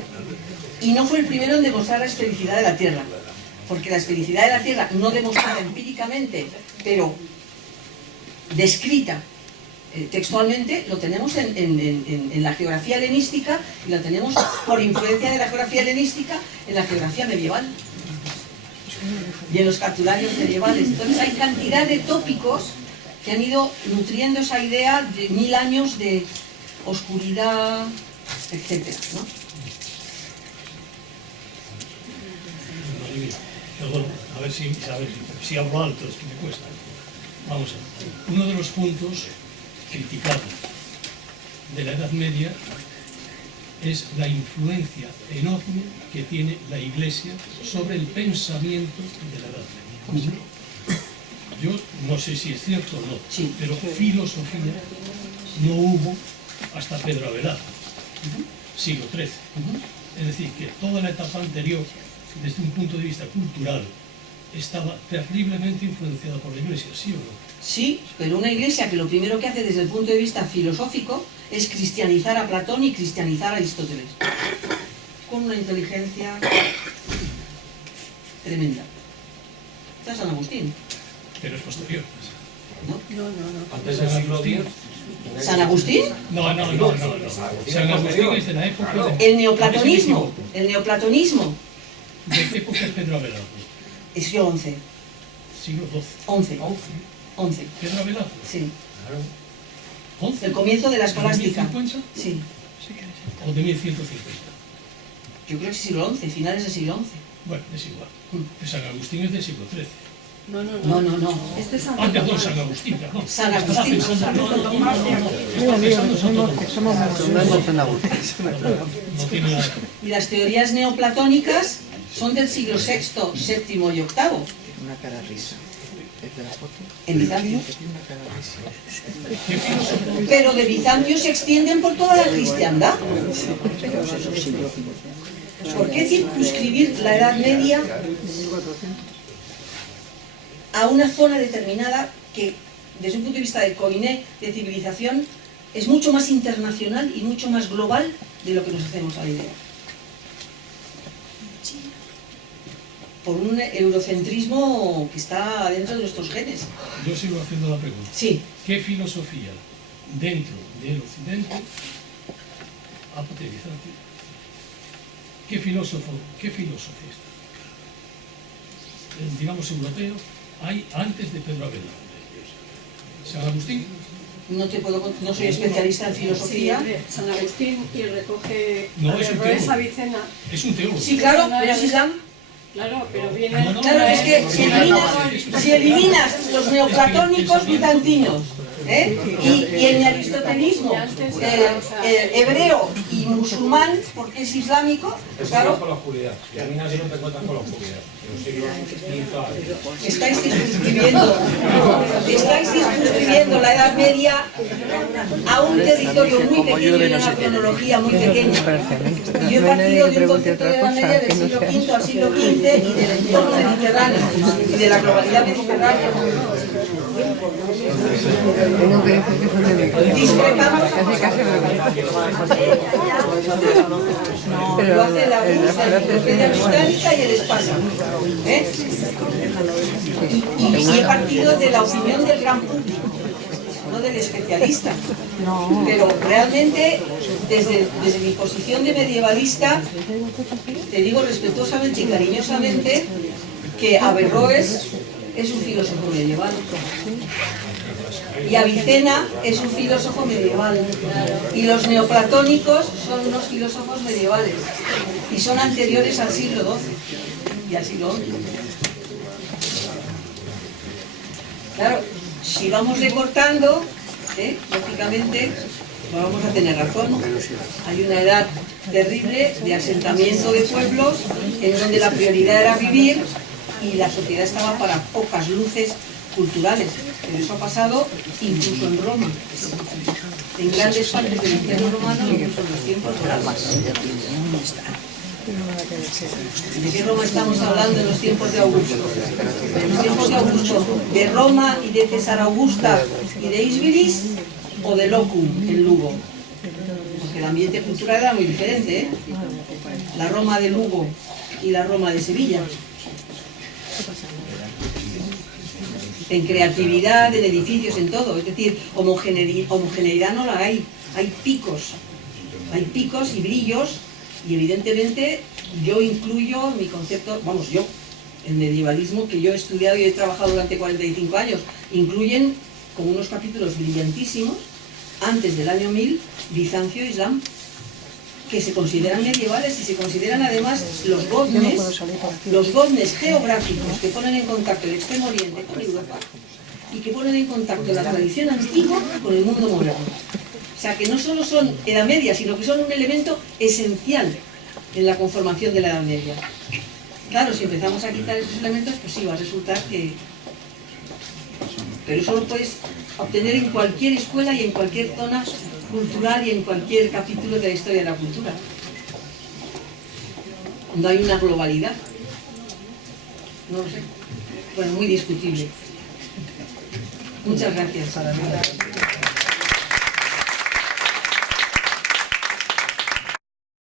Y no fue el primero en demostrar la esfericidad de la Tierra, porque la esfericidad de la Tierra, no demostrada empíricamente, pero descrita textualmente, lo tenemos en la geografía helenística, y la tenemos por influencia de la geografía helenística en la geografía medieval y en los cartularios medievales. Entonces hay cantidad de tópicos que han ido nutriendo esa idea de 1000 años de oscuridad, etcétera, ¿no? Perdón, a ver si hablo alto, es que me cuesta. Vamos a ver. Uno de los puntos criticados de la Edad Media es la influencia enorme que tiene la Iglesia sobre el pensamiento de la Edad Media. Yo no sé si es cierto o no, Sí. pero filosofía no hubo hasta Pedro Abelardo, siglo XIII. Es decir, que toda la etapa anterior, desde un punto de vista cultural, estaba terriblemente influenciada por la Iglesia, ¿sí o no? Sí, pero una iglesia que lo primero que hace desde el punto de vista filosófico es cristianizar a Platón y cristianizar a Aristóteles. Con una inteligencia tremenda. Está San Agustín, Pero es posterior. ¿no? No, no, no. Antes del siglo X. ¿San Agustín? No. San Agustín es de la época de... El neoplatonismo. El neoplatonismo. ¿De qué época es Pedro Abelardo? Es siglo XI. Siglo XII. 11. 11. Pedro Abelardo. Sí. ¿11? El comienzo de la escolástica. ¿De 1050 Sí. o de 1150? Yo creo que es siglo XI, finales del siglo XI. Bueno, es igual. Pues San Agustín es del siglo XIII. No, no, No, no, no. Este es Santo Ah, perdón, Tomás. San Agustín, perdón. San Agustín. Estaba pensando, Santo Tomás de Aquino. estaba pensando en Santo Tomás. No tiene nada que ver. Y las teorías neoplatónicas son del siglo VI, VII y VIII. Una cara risa. ¿Es de la foto? En Bizancio. Una cara risa. ¿Qué filósofo? Pero de Bizancio se extienden por toda la cristiandad. ¿Por qué circunscribir la Edad Media a una zona determinada que, desde un punto de vista de coiné, de civilización, es mucho más internacional y mucho más global de lo que nos hacemos a la idea? Por un eurocentrismo que está dentro de nuestros genes. Yo sigo haciendo la pregunta. Sí, ¿Qué filosofía dentro del Occidente, aparte de Bizancio, qué filósofo está, digamos, europeo, hay antes de Pedro Abelardo? San Agustín. no soy especialista en Sí, filosofía. de San Agustín y recoge No, es un Averroes teólogo. Avicena. Es un teólogo. Sí, claro, pero es Islam. Claro, pero viene... No, no, Claro, es que si eliminas los neoplatónicos bizantinos, y el aristotelismo hebreo y musulmán, porque es islámico, pues claro, Con la oscuridad. Terminas y no te encuentras con la oscuridad. estáis circunscribiendo la Edad Media a un territorio muy pequeño y una cronología muy pequeña. Y yo he partido de un concepto de Edad Media del siglo V al siglo XV y del entorno mediterráneo y de la globalidad mediterránea. Discrepamos. Lo hace la enciclopedia británica y el espacio. Y he partido de la opinión del gran público, no del especialista. Pero realmente, desde mi posición de medievalista, te digo respetuosamente y cariñosamente que Averroes es un filósofo medieval. Y Avicena es un filósofo medieval. Y los neoplatónicos son unos filósofos medievales. Y son anteriores al siglo XII y al siglo XI. Claro, si vamos recortando, lógicamente, no vamos a tener razón. Hay una edad terrible de asentamiento de pueblos en donde la prioridad era vivir y la sociedad estaba para pocas luces culturales. Pero eso ha pasado incluso en Roma, en grandes partes del Imperio Romano, incluso en los tiempos dorades. ¿De qué Roma estamos hablando en los tiempos de Augusto? En los tiempos de Augusto, ¿de Roma y de César Augusta y de Isbilis o de Locum en Lugo? Porque el ambiente cultural era muy diferente, ¿eh? La Roma de Lugo y la Roma de Sevilla. En creatividad, en edificios, en todo. Es decir, homogeneidad no la hay. Hay picos y brillos, y evidentemente yo incluyo mi concepto, el medievalismo que yo he estudiado y he trabajado durante 45 años, incluyen como unos capítulos brillantísimos, antes del año 1000, Bizancio e Islam, que se consideran medievales y se consideran además los goznes geográficos que ponen en contacto el Extremo Oriente con Europa y que ponen en contacto la tradición antigua con el mundo moderno. O sea, que no solo son Edad Media, sino que son un elemento esencial en la conformación de la Edad Media. Claro, si empezamos a quitar esos elementos, pues sí, va a resultar que pero eso lo puedes obtener en cualquier escuela y en cualquier zona cultural y en cualquier capítulo de la historia de la cultura. No hay una globalidad. No lo sé. Bueno, muy discutible. Muchas gracias.